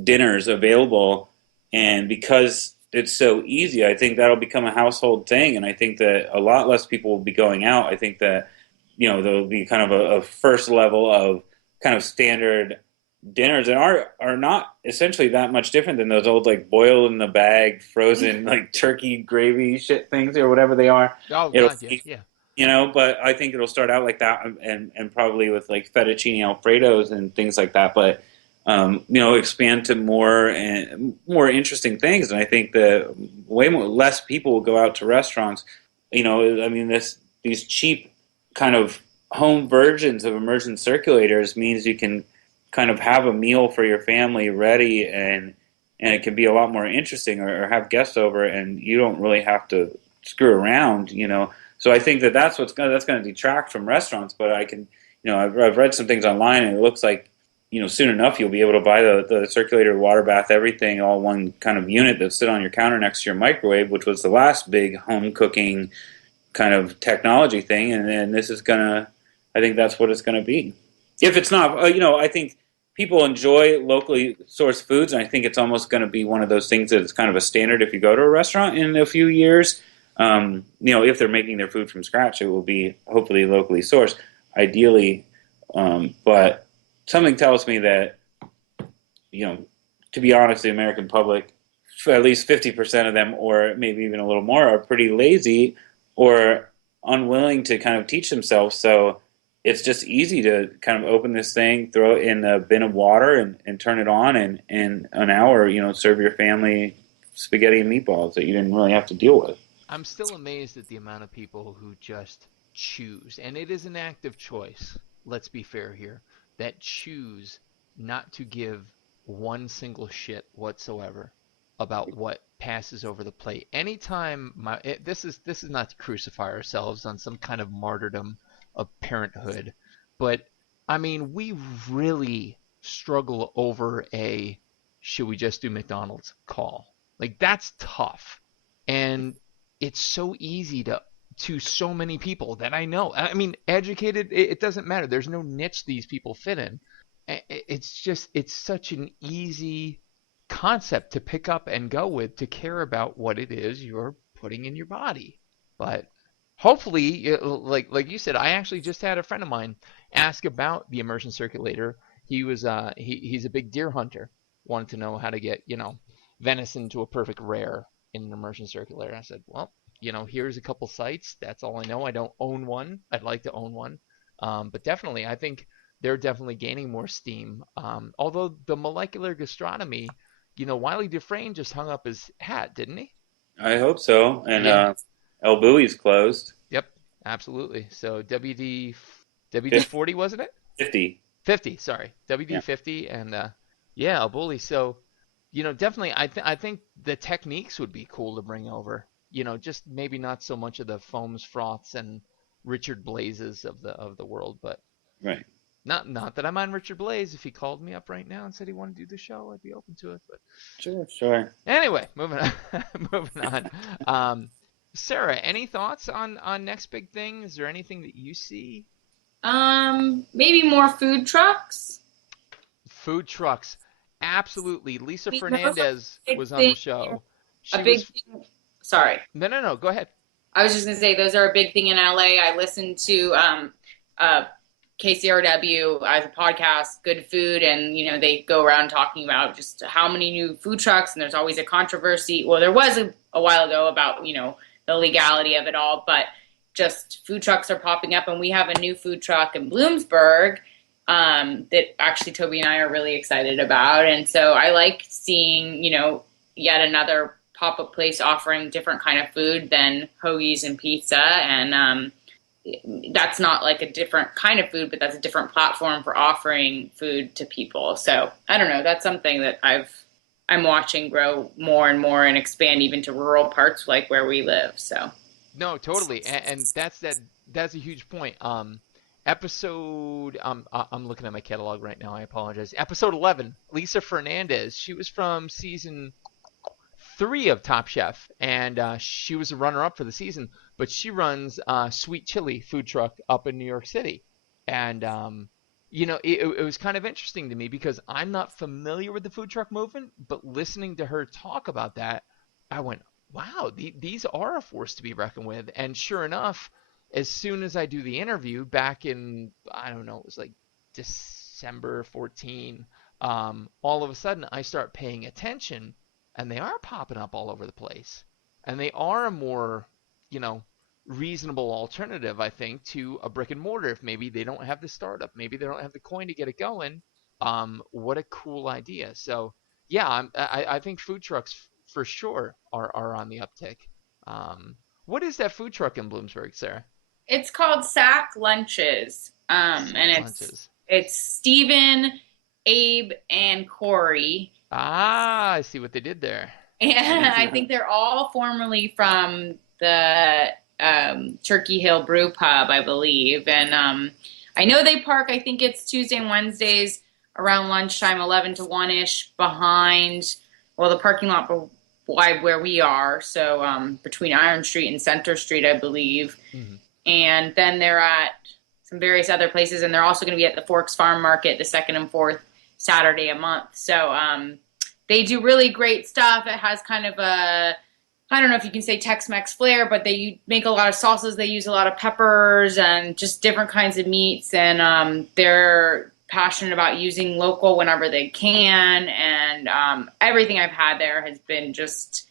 dinners available, and because it's so easy, I think that'll become a household thing, and I think that a lot less people will be going out. I think that there'll be kind of a first level of kind of standard dinners that are not essentially that much different than those old like boiled in the bag frozen like turkey gravy shit things or whatever they are. Oh It'll God, yeah, be, yeah. but I think it'll start out like that, and probably with like fettuccine alfredos and things like that. But expand to more and more interesting things. And I think that less people will go out to restaurants. I mean, these cheap kind of home versions of immersion circulators means you can kind of have a meal for your family ready, and it can be a lot more interesting, or have guests over, and you don't really have to screw around. So I think that that's going to detract from restaurants. But I can, I've read some things online, and it looks like, soon enough you'll be able to buy the circulator, water bath, everything, all one kind of unit that sit on your counter next to your microwave, which was the last big home cooking kind of technology thing. And then this is I think that's what it's gonna be. If it's not, I think people enjoy locally sourced foods, and I think it's almost going to be one of those things that it's kind of a standard if you go to a restaurant in a few years. If they're making their food from scratch, it will be hopefully locally sourced, ideally. But something tells me that, to be honest, the American public, at least 50% of them, or maybe even a little more, are pretty lazy or unwilling to kind of teach themselves. So it's just easy to kind of open this thing, throw it in a bin of water, and turn it on, and in an hour, serve your family spaghetti and meatballs that you didn't really have to deal with. I'm still amazed at the amount of people who just choose, and it is an active choice, let's be fair here, that choose not to give one single shit whatsoever about what passes over the plate. Anytime this is not to crucify ourselves on some kind of martyrdom of parenthood, but I mean, we really struggle over a should we just do McDonald's call. Like that's tough. And it's so easy to so many people that I know. I mean, educated, it doesn't matter. There's no niche these people fit in. It's such an easy concept to pick up and go with, to care about what it is you're putting in your body. But hopefully, like you said, I actually just had a friend of mine ask about the immersion circulator. He's a big deer hunter. Wanted to know how to get venison to a perfect rare in an immersion circulator. I said, well, here's a couple sites. That's all I know. I don't own one. I'd like to own one. But definitely, I think they're definitely gaining more steam. Although the molecular gastronomy, Wiley Dufresne just hung up his hat, didn't he? I hope so. And Yeah. El Bowie's closed. Yep, absolutely. So WD 40, wasn't it? 50. 50, sorry. WD 50 and yeah, El Bulli. So, definitely I think the techniques would be cool to bring over. Just maybe not so much of the foams, froths, and Richard Blazes of the world, but Right. not that I'm on Richard Blaze. If he called me up right now and said he wanted to do the show, I'd be open to it. But Sure. anyway, moving on. Moving on. Sarah, any thoughts on next big thing? Is there anything that you see? Maybe more food trucks. Food trucks, absolutely. Lisa Those are Fernandez big was on the thing. show. A big thing. Sorry. No. Go ahead. I was just going to say, those are a big thing in LA. I listened to KCRW as a podcast, Good Food, and, they go around talking about just how many new food trucks, and there's always a controversy. Well, there was a while ago about, the legality of it all, but just food trucks are popping up, and we have a new food truck in Bloomsburg that actually Toby and I are really excited about. And so I like seeing, yet another pop-up place offering different kind of food than hoagies and pizza. And that's not like a different kind of food, but that's a different platform for offering food to people. So I don't know. That's something that I'm watching grow more and more and expand even to rural parts like where we live. So No, totally, and that's a huge point. Episode, I'm looking at my catalog right now. I apologize. Episode 11, Lisa Fernandez. She was from season 3 of Top Chef, and she was a runner-up for the season. But she runs Sweet Chili food truck up in New York City, and it was kind of interesting to me because I'm not familiar with the food truck movement, but listening to her talk about that, I went, wow, these are a force to be reckoned with. And sure enough, as soon as I do the interview back in, I don't know, it was like December 14, all of a sudden I start paying attention, and they are popping up all over the place. And they are a more, reasonable alternative, I think, to a brick and mortar. If maybe they don't have the startup, maybe they don't have the coin to get it going. What a cool idea. So yeah, I think food trucks for sure are on the uptick. What is that food truck in Bloomsburg, Sarah? it's called Sack Lunches. And it's Steven, Abe, and Corey. Ah, I see what they did there. And I think they're all formerly from the Turkey Hill Brew Pub, I believe. And I know they park, I think it's Tuesday and Wednesdays around lunchtime, 11 to 1-ish, behind, well, the parking lot wide where we are. So between Iron Street and Center Street, I believe. Mm-hmm. And then they're at some various other places. And they're also going to be at the Forks Farm Market the second and fourth Saturday a month. So they do really great stuff. It has kind of a, I don't know if you can say Tex-Mex flair, but they make a lot of salsas. They use a lot of peppers and just different kinds of meats. And they're passionate about using local whenever they can. And everything I've had there has been just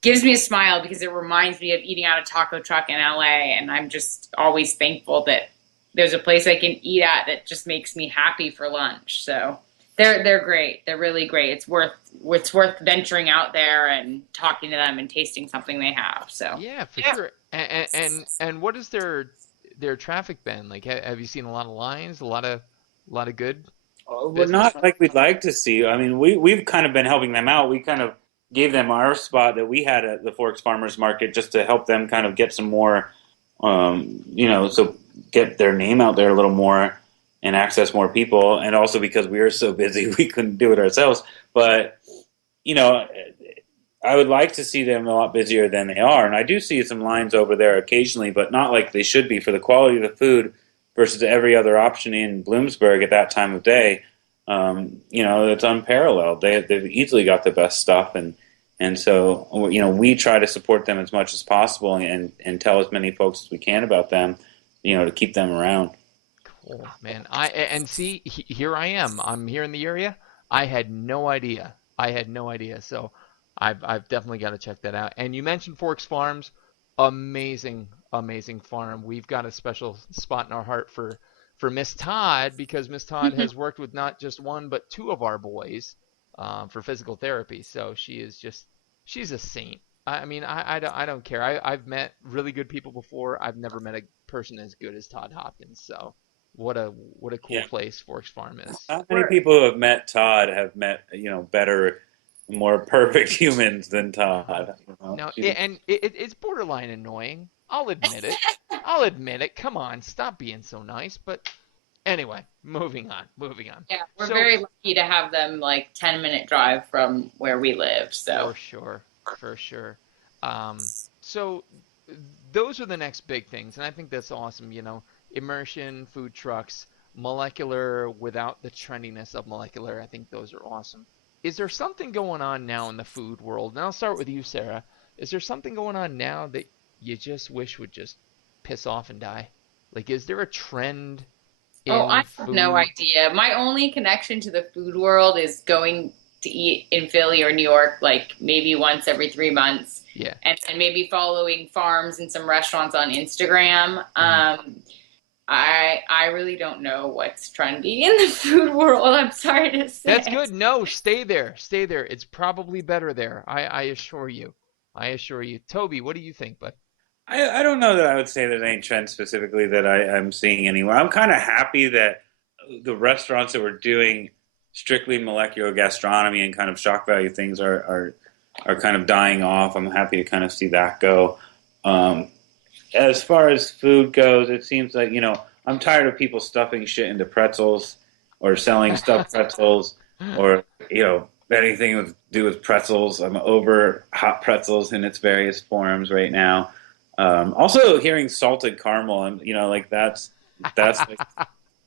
gives me a smile because it reminds me of eating out a taco truck in LA. And I'm just always thankful that there's a place I can eat at that just makes me happy for lunch. So they're great. They're really great. It's worth venturing out there and talking to them and tasting something they have. So yeah, for sure. And what has their traffic been like? Have you seen a lot of lines? A lot of good? Well, not like we'd like to see. I mean, we've kind of been helping them out. We kind of gave them our spot that we had at the Forks Farmers Market just to help them kind of get some more, so get their name out there a little more and access more people. And also because we were so busy, we couldn't do it ourselves. But, I would like to see them a lot busier than they are, and I do see some lines over there occasionally, but not like they should be for the quality of the food versus every other option in Bloomsburg at that time of day. It's unparalleled. They've easily got the best stuff, and so we try to support them as much as possible and tell as many folks as we can about them, to keep them around. Cool, man. Here I am. I'm here in the area. I had no idea. So I've definitely got to check that out. And you mentioned Forks Farms, amazing, amazing farm. We've got a special spot in our heart for Miss Todd, because Miss Todd has worked with not just one but two of our boys for physical therapy. So she's a saint. I don't care. I've met really good people before. I've never met a person as good as Todd Hopkins. So what a cool place Forks Farm is. How many people who have met Todd have met better, more perfect humans than Todd? No, and it's borderline annoying. I'll admit it. Come on, stop being so nice. But anyway, moving on. Yeah, we're very lucky to have them 10-minute drive from where we live. So for sure. So those are the next big things, and I think that's awesome. Immersion, food trucks, molecular without the trendiness of molecular. I think those are awesome. Is there something going on now in the food world? And I'll start with you, Sarah. Is there something going on now that you just wish would just piss off and die? Is there a trend in I have food? no idea. My only connection to the food world is going to eat in Philly or New York, maybe once every 3 months. Yeah. And maybe following farms and some restaurants on Instagram. I really don't know what's trendy in the food world. I'm sorry to say. That's good. No, stay there. It's probably better there. I assure you. Toby, what do you think, bud? I don't know that I would say there's any trend specifically that I'm seeing anywhere. I'm kind of happy that the restaurants that were doing strictly molecular gastronomy and kind of shock value things are kind of dying off. I'm happy to kind of see that go. As far as food goes, it seems like, I'm tired of people stuffing shit into pretzels or selling stuffed pretzels or, anything to do with pretzels. I'm over hot pretzels in its various forms right now. Also hearing salted caramel and, that's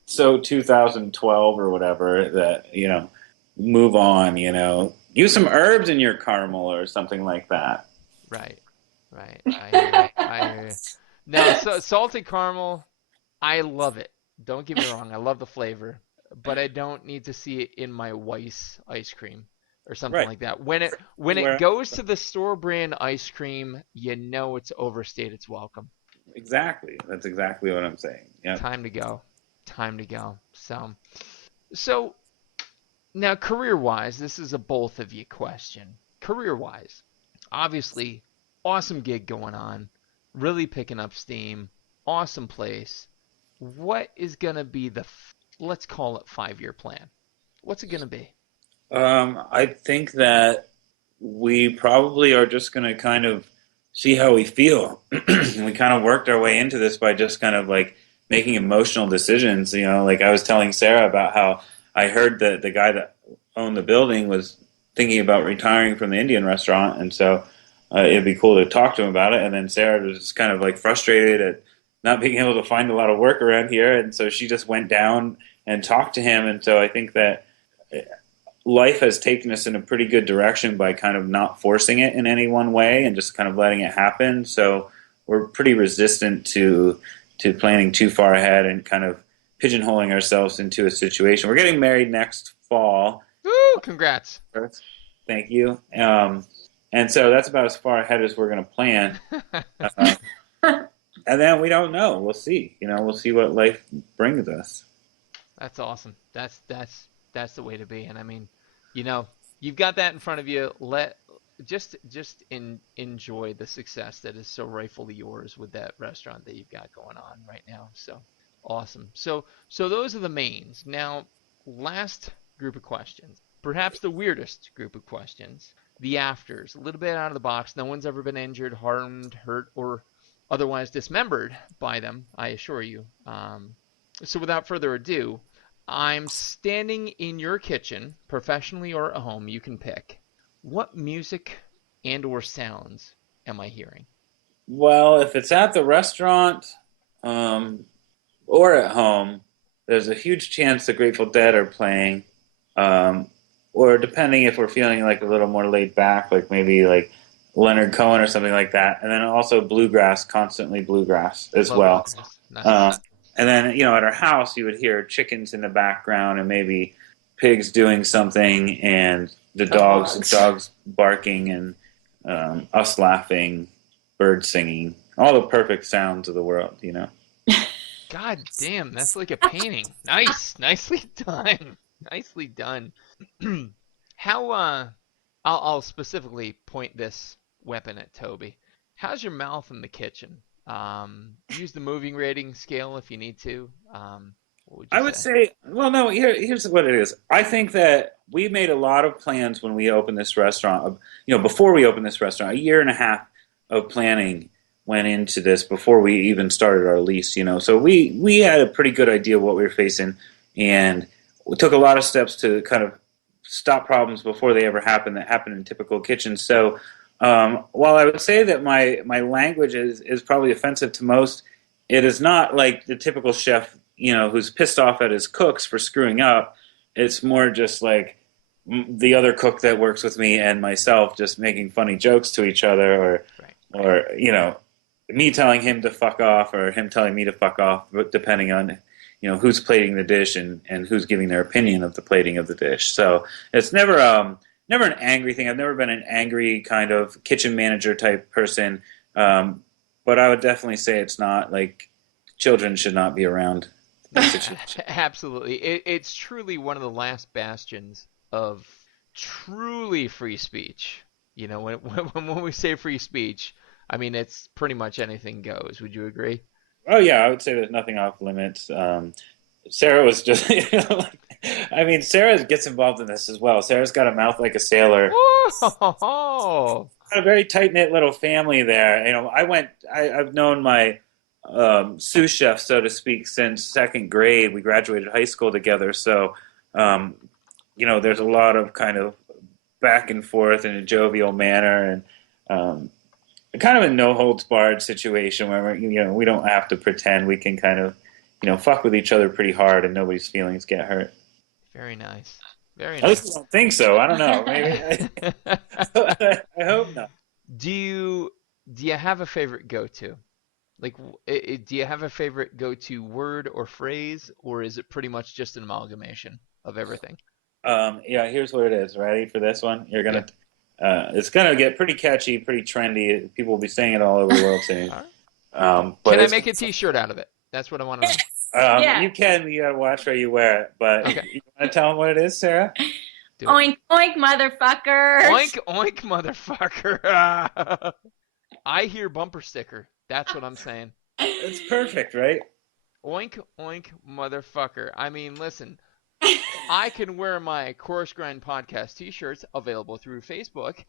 so 2012 or whatever that, move on, use some herbs in your caramel or something like that. Right. I hear you. No, so salted caramel, I love it. Don't get me wrong, I love the flavor, but I don't need to see it in my Weiss ice cream or something like that. When it goes to the store brand ice cream, it's overstayed its welcome. Exactly. That's exactly what I'm saying. Yeah. Time to go. So now career-wise, this is a both of you question. Career-wise, obviously, awesome gig going on, really picking up steam, awesome place. What is going to be let's call it 5-year plan? What's it going to be? I think that we probably are just going to kind of see how we feel. We kind of worked our way into this by just kind of making emotional decisions. I was telling Sarah about how I heard that the guy that owned the building was thinking about retiring from the Indian restaurant, and so it'd be cool to talk to him about it. And then Sarah was just kind of frustrated at not being able to find a lot of work around here, and so she just went down and talked to him. And so I think that life has taken us in a pretty good direction by kind of not forcing it in any one way and just kind of letting it happen. So we're pretty resistant to planning too far ahead and kind of pigeonholing ourselves into a situation. We're getting married next fall. Woo! Congrats. Thank you. And so that's about as far ahead as we're going to plan. And then we don't know. We'll see. We'll see what life brings us. That's awesome. That's the way to be. And I mean, you've got that in front of you. Just enjoy the success that is so rightfully yours with that restaurant that you've got going on right now. So awesome. So those are the mains. Now, last group of questions, perhaps the weirdest group of questions, the afters, a little bit out of the box. No one's ever been injured, harmed, hurt, or otherwise dismembered by them, I assure you. So without further ado, I'm standing in your kitchen, professionally or at home, you can pick. What music and or sounds am I hearing? Well, if it's at the restaurant or at home, there's a huge chance the Grateful Dead are playing. Um, or depending if we're feeling like a little more laid back, like maybe like Leonard Cohen or something like that. And then also bluegrass, constantly bluegrass as Love well. bluegrass. Um, Nice. and then, at our house, you would hear chickens in the background and maybe pigs doing something and the dogs barking and us laughing, birds singing, all the perfect sounds of the world. God damn, that's like a painting. Nice. Nicely done. Nicely done. How I'll specifically point this weapon at Toby. How's your mouth in the kitchen? Use the moving rating scale if you need to. What would you I would say? say, well, no, here's what it is. I think that we made a lot of plans when we opened this restaurant. Before we opened this restaurant, a year and a half of planning went into this before we even started our lease. So we had a pretty good idea of what we were facing, and we took a lot of steps to kind of stop problems before they ever happen that happen in typical kitchens. So while I would say that my language is probably offensive to most, it is not like the typical chef, who's pissed off at his cooks for screwing up. It's more just like the other cook that works with me and myself just making funny jokes to each other, or me telling him to fuck off or him telling me to fuck off, but depending on who's plating the dish and who's giving their opinion of the plating of the dish. So it's never an angry thing. I've never been an angry kind of kitchen manager type person, but I would definitely say it's not like children should not be around this situation. Absolutely. It's truly one of the last bastions of truly free speech. When we say free speech, I mean it's pretty much anything goes. Would you agree? Oh yeah, I would say there's nothing off limits. Sarah was just, I mean, Sarah gets involved in this as well. Sarah's got a mouth like a sailor. Oh, Got a very tight knit little family there. I've known my sous chef, so to speak, since second grade. We graduated high school together, so there's a lot of kind of back and forth in a jovial manner, and kind of a no holds barred situation where we don't have to pretend. We can kind of fuck with each other pretty hard, and nobody's feelings get hurt. very nice. Very At least I nice. don't think so. I don't know. Maybe I hope not. Do you have a favorite go-to? Like, do you have a favorite go-to word or phrase, or is it pretty much just an amalgamation of everything? Yeah, here's what it is. Ready for this one? Yeah. It's gonna get pretty catchy, pretty trendy. People will be saying it all over the world soon. All right. But Can I make a T-shirt out of it? That's what I want to know. Yeah. you can. You gotta watch where you wear it. But Okay. you want to tell them what it is, Sarah? Do it. Oink, oink, motherfuckers. Oink, oink, motherfucker. I hear bumper sticker. That's what I'm saying. It's perfect, right? Oink, oink, motherfucker. I mean, listen, I can wear my Coarse Grind podcast T-shirts available through Facebook,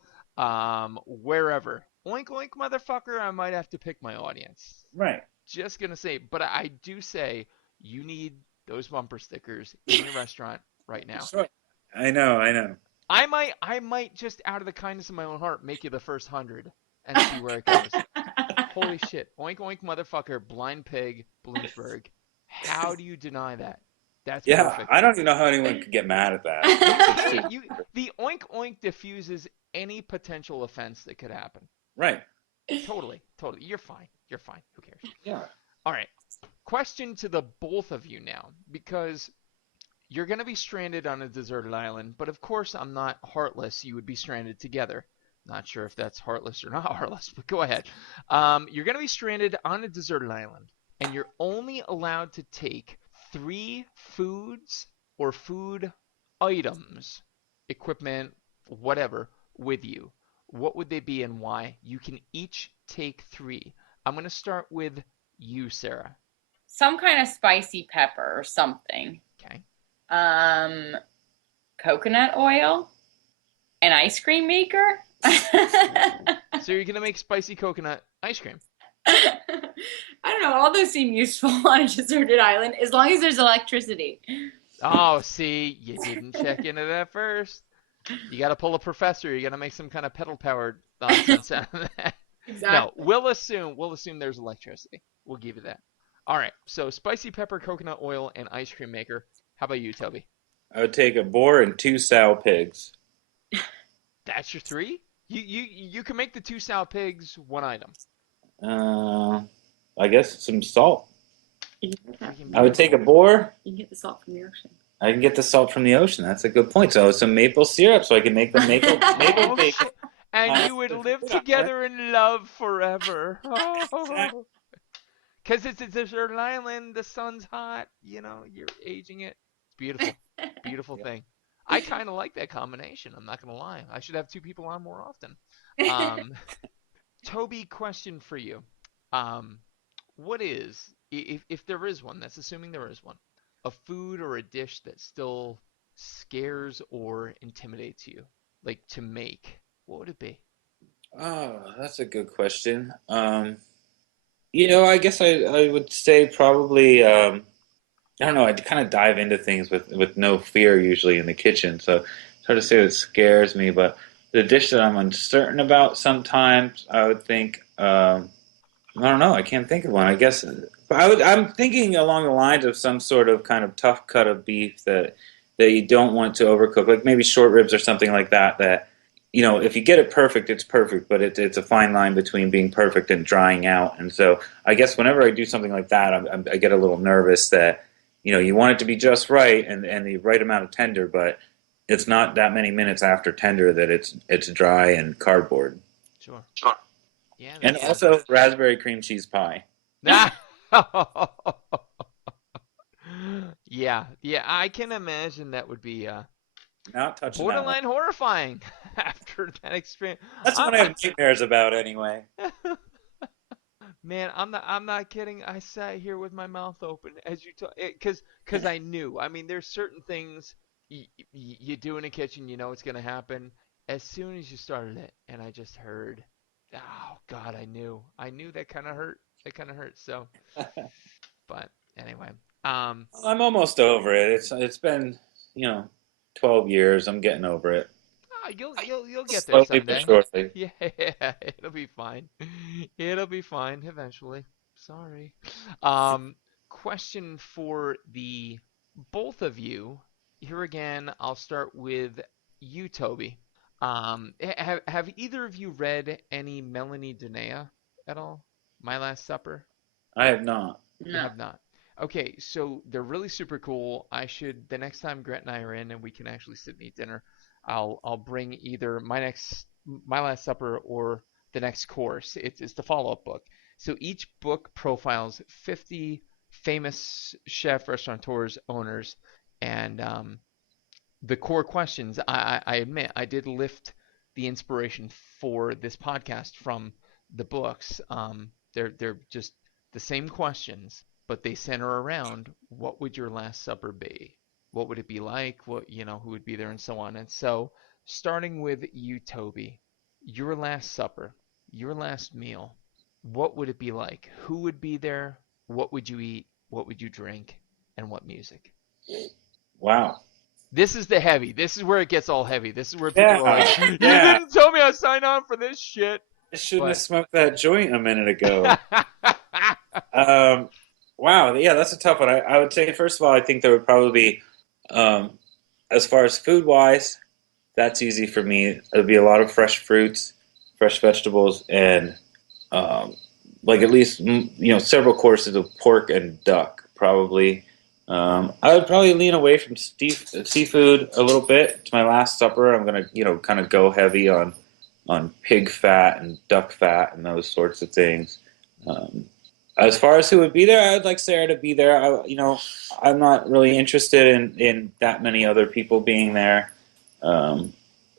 wherever. Oink, oink, motherfucker. I might have to pick my audience. Right. Just gonna say, but I do say you need those bumper stickers in your restaurant right now. Sure. I know. I might just out of the kindness of my own heart make you the first 100 and see where it goes. Holy shit. Oink oink motherfucker, blind pig, Bloomsburg. How do you deny that? That's Yeah, perfect. I don't even know how anyone could get mad at that. Hey, the oink oink diffuses any potential offense that could happen. Right. Totally. You're fine. Who cares? Yeah. All right. Question to the both of you now, because you're going to be stranded on a deserted island, but of course I'm not heartless. You would be stranded together. Not sure if that's heartless or not heartless, but go ahead. You're going to be stranded on a deserted island, and you're only allowed to take 3 foods or food items, equipment, whatever, with you. What would they be and why? You can each take 3. I'm going to start with you, Sarah. Some kind of spicy pepper or something. Okay. Coconut oil, an ice cream maker. So you're going to make spicy coconut ice cream. I don't know. All those seem useful on a deserted island as long as there's electricity. Oh, see, you didn't check into that first. You got to pull a professor. You got to make some kind of pedal-powered thoughts on some of that? No, Exactly. we'll assume there's electricity. We'll give you that. All right. So spicy pepper, coconut oil, and ice cream maker. How about you, Toby? I would take a boar and 2 sow pigs. That's your three? You can make the two sow pigs one item. Uh, I guess some salt. Freaking I would take a beautiful. boar. You can get the salt from the ocean. I can get the salt from the ocean. That's a good point. So some maple syrup, so I can make the maple Oh bacon. shit! And you would The live food island. together in love forever. Exactly. Oh, because it's a desert island. The sun's hot. You're aging it. It's beautiful, beautiful Yeah. thing. I kind of like that combination. I'm not gonna lie. I should have two people on more often. Um, Toby, question for you. Um, what is, if there is one, that's assuming there is one, a food or a dish that still scares or intimidates you, like to make? What would it be? Oh, that's a good question. I guess I would say probably I don't know. I kind of dive into things with no fear usually in the kitchen, so it's hard to say what scares me. But the dish that I'm uncertain about sometimes, I would think. I don't know. I can't think of one. I guess I'm thinking along the lines of some sort of kind of tough cut of beef that you don't want to overcook, like maybe short ribs or something like that. That if you get it perfect, it's perfect, but it's a fine line between being perfect and drying out. And so I guess whenever I do something like that, I get a little nervous that you want it to be just right and the right amount of tender, but it's not that many minutes after tender that it's dry and cardboard. Sure. Yeah, And that's also raspberry cream cheese pie. yeah, yeah. I can imagine that would be Not touching that one. borderline horrifying after that experience. That's what I have nightmares about anyway. Man, I'm not kidding. I sat here with my mouth open as you talk, because I knew. I mean, there's certain things you do in a kitchen, it's gonna happen. As soon as you started it, and I just heard, oh God, I knew that kind of hurt. That kind of hurt. So, but anyway, um, I'm almost over it. It's been 12 years. I'm getting over it. you'll get there Slowly but someday. surely. Yeah, it'll be fine. It'll be fine eventually. Sorry. Um, question for the both of you. Here again, I'll start with you, Toby. Have either of you read any Melanie Denea at all? My Last Supper? I have not. You No. have not. Okay, so they're really super cool. The next time Grant and I are in and we can actually sit and eat dinner, I'll bring either My Last Supper or the next course. It's the follow-up book. So each book profiles 50 famous chef restaurateurs, owners, and the core questions. I admit I did lift the inspiration for this podcast from the books. They're just the same questions, but they center around what would your last supper be? What would it be like? Who would be there, and so on. And so, starting with you, Toby, your last supper, your last meal, what would it be like? Who would be there? What would you eat? What would you drink? And what music? Wow. This is the heavy. This is where it gets all heavy. This is where people are Yeah. like, "You Yeah. didn't tell me I signed on for this shit." I shouldn't have But smoked that joint a minute ago. Um, wow. Yeah, that's a tough one. I would say, first of all, I think there would probably be, as far as food wise, that's easy for me. It would be a lot of fresh fruits, fresh vegetables, and like at least several courses of pork and duck probably. I would probably lean away from seafood a little bit. It's my last supper. I'm gonna kind of go heavy on pig fat and duck fat and those sorts of things. Um, as far as who would be there, I'd like Sarah to be there. I'm not really interested in that many other people being there. Um,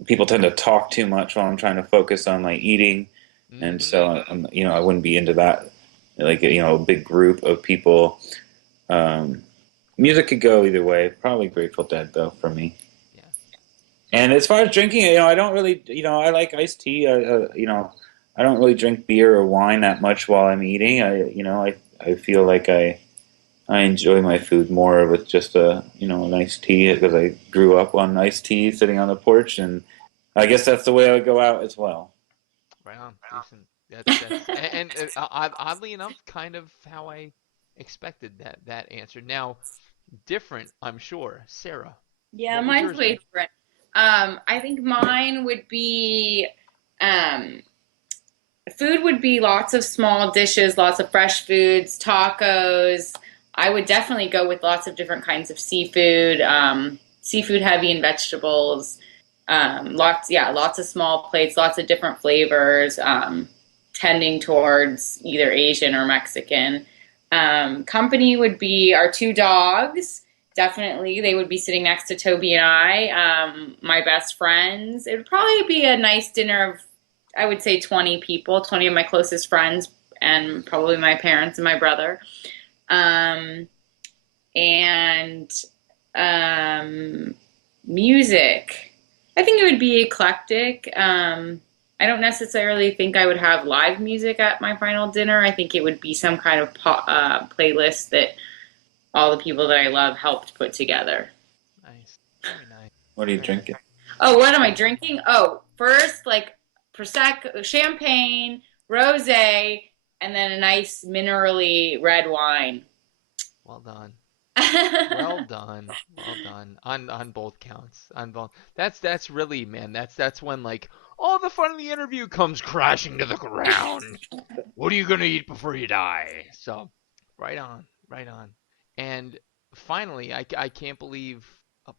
People tend to talk too much while I'm trying to focus on like eating, and hmm so I wouldn't be into that. Like a big group of people. Um, Music could go either way. Probably Grateful Dead though for me. yeah. And as far as drinking, I don't really, I like iced tea. I don't really drink beer or wine that much while I'm eating. I feel like I enjoy my food more with just an iced tea because I grew up on iced tea sitting on the porch, and I guess that's the way I would go out as well. Wow, decent. That's oddly enough, kind of how I expected that answer. Now, different, I'm sure. Sarah, Yeah, what would mine's yours way be? different. I think mine would be um, food would be lots of small dishes, lots of fresh foods, tacos. I would definitely go with lots of different kinds of seafood, seafood heavy and vegetables. Lots of small plates, lots of different flavors, tending towards either Asian or Mexican. Company would be our two dogs. Definitely, they would be sitting next to Toby and I, my best friends. It would probably be a nice dinner of, I would say, 20 people, 20 of my closest friends, and probably my parents and my brother. Um, and music. I think it would be eclectic. I don't necessarily think I would have live music at my final dinner. I think it would be some kind of playlist that all the people that I love helped put together. Nice. Very nice. What are you Very nice. drinking? Oh, what am I drinking? Oh, first, like Prosecco, champagne, rosé, and then a nice minerally red wine. Well done. Well done. Well done. On both counts. On both. That's really, man. That's when like all the fun of the interview comes crashing to the ground. What are you gonna eat before you die? So, right on. Right on. And finally, I can't believe.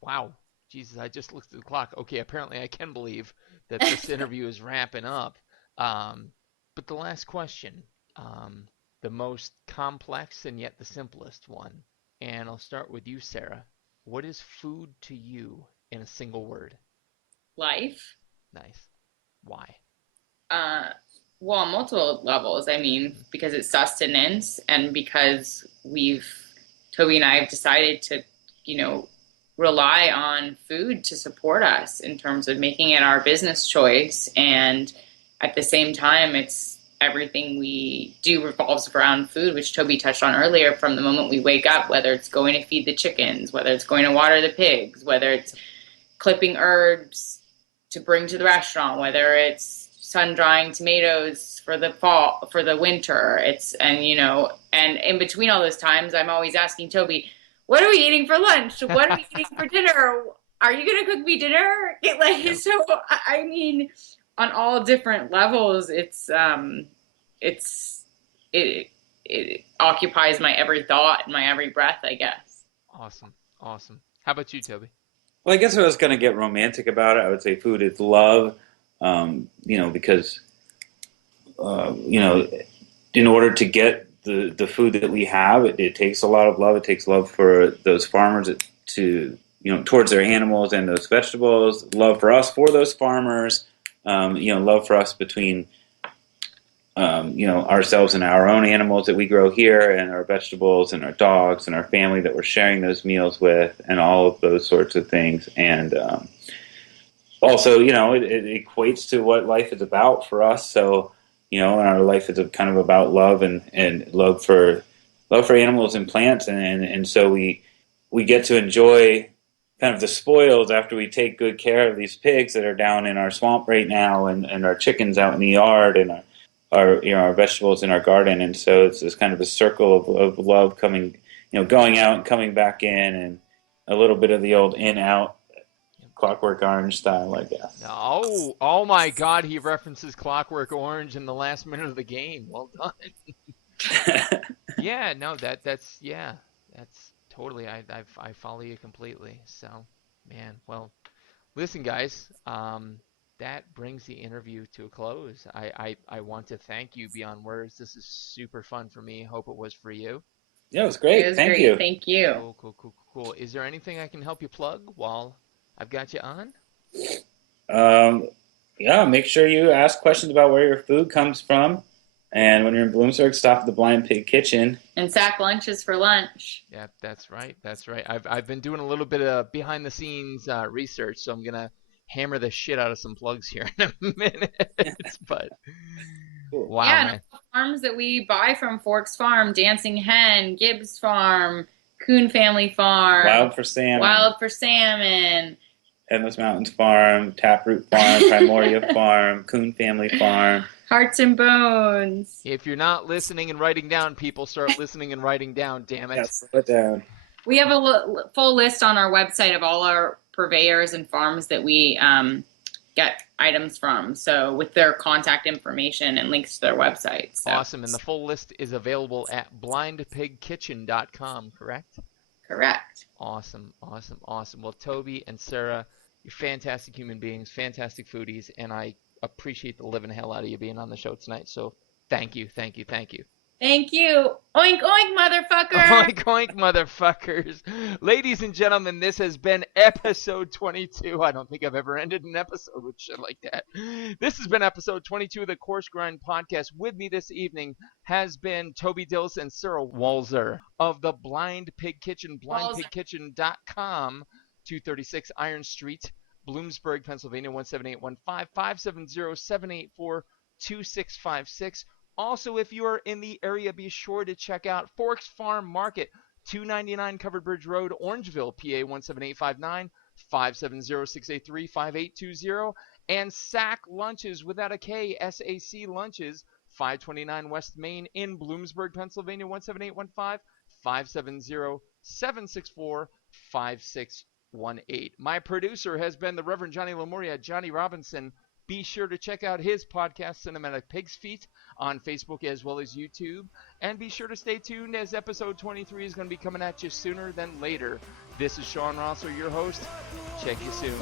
Wow. Jesus, I just looked at the clock. Okay, apparently I can believe that this interview is wrapping up. But the last question, the most complex and yet the simplest one. And I'll start with you, Sarah. What is food to you in a single word? Life. Nice. Why? Uh, well, on multiple levels. I mean, because it's sustenance, and because Toby and I have decided to, rely on food to support us in terms of making it our business choice. And at the same time, it's everything we do revolves around food, which Toby touched on earlier, from the moment we wake up, whether it's going to feed the chickens, whether it's going to water the pigs, whether it's clipping herbs to bring to the restaurant, whether it's sun drying tomatoes for the fall, for the winter. And in between all those times, I'm always asking Toby, what are we eating for lunch? What are we eating for dinner? Are you going to cook me dinner? Yep. So, I mean, on all different levels, it occupies my every thought and my every breath, I guess. Awesome. Awesome. How about you, Toby? Well, I guess if I was going to get romantic about it, I would say food is love. Because in order to get the food that we have, it takes a lot of love. It takes love for those farmers towards their animals and those vegetables. Love for us for those farmers. Love for us between ourselves and our own animals that we grow here, and our vegetables and our dogs and our family that we're sharing those meals with, and all of those sorts of things. And also, it equates to what life is about for us. So, and our life is kind of about love and love for animals and plants, and so we get to enjoy kind of the spoils after we take good care of these pigs that are down in our swamp right now, and our chickens out in the yard, and our vegetables in our garden. And so it's this kind of a circle of love coming, going out and coming back in, and a little bit of the old in out Clockwork Orange style, I guess. Oh my God! He references Clockwork Orange in the last minute of the game. Well done. Yeah, no, that's totally. I follow you completely. So, man, well, listen, guys. That brings the interview to a close. I want to thank you beyond words. This is super fun for me. Hope it was for you. Yeah, it was great. It was Thank great. you. Thank you. Cool. Is there anything I can help you plug while I've got you on? Yeah, make sure you ask questions about where your food comes from. And when you're in Bloomsburg, stop at the Blind Pig Kitchen. And sack lunches for lunch. Yeah, that's right. I've been doing a little bit of behind the scenes research, so I'm gonna hammer the shit out of some plugs here in a minute. But Cool. wow, Yeah, man. and all the farms that we buy from: Forks Farm, Dancing Hen, Gibbs Farm, Coon Family Farm, Wild for Salmon, Endless Mountains Farm, Taproot Farm, Primoria Farm, Coon Family Farm, Hearts and bones. If you're not listening and writing down, people start listening and writing down, damn it. Yes, put down. We have a full list on our website of all our purveyors and farms that we get items from. So with their contact information and links to their website. So. Awesome. And the full list is available at blindpigkitchen.com, correct? Correct. Awesome. Well, Toby and Sarah, you're fantastic human beings, fantastic foodies, and I appreciate the living hell out of you being on the show tonight. So thank you. Thank you. Oink, oink, motherfucker. Oink, oink, motherfuckers. Ladies and gentlemen, this has been episode 22. I don't think I've ever ended an episode with shit like that. This has been episode 22 of the Coarse Grind Podcast. With me this evening has been Toby Diltz and Sarah Walzer of the Blind Pig Kitchen, blindpigkitchen.com, 236 Iron Street, Bloomsburg, Pennsylvania, 17815 570-784-2656. Also, if you are in the area, be sure to check out Forks Farm Market, 299 Covered Bridge Road, Orangeville, PA 17859 570-683-5820, and SAC Lunches without a K, SAC Lunches, 529 West Main in Bloomsburg, Pennsylvania, 17815 570-764-5618. My producer has been the Reverend Johnny Lemuria, Johnny Robinson. Be sure to check out his podcast, Cinematic Pig's Feet, on Facebook as well as YouTube. And be sure to stay tuned as episode 23 is going to be coming at you sooner than later. This is Sean Rosser, your host. Check you soon.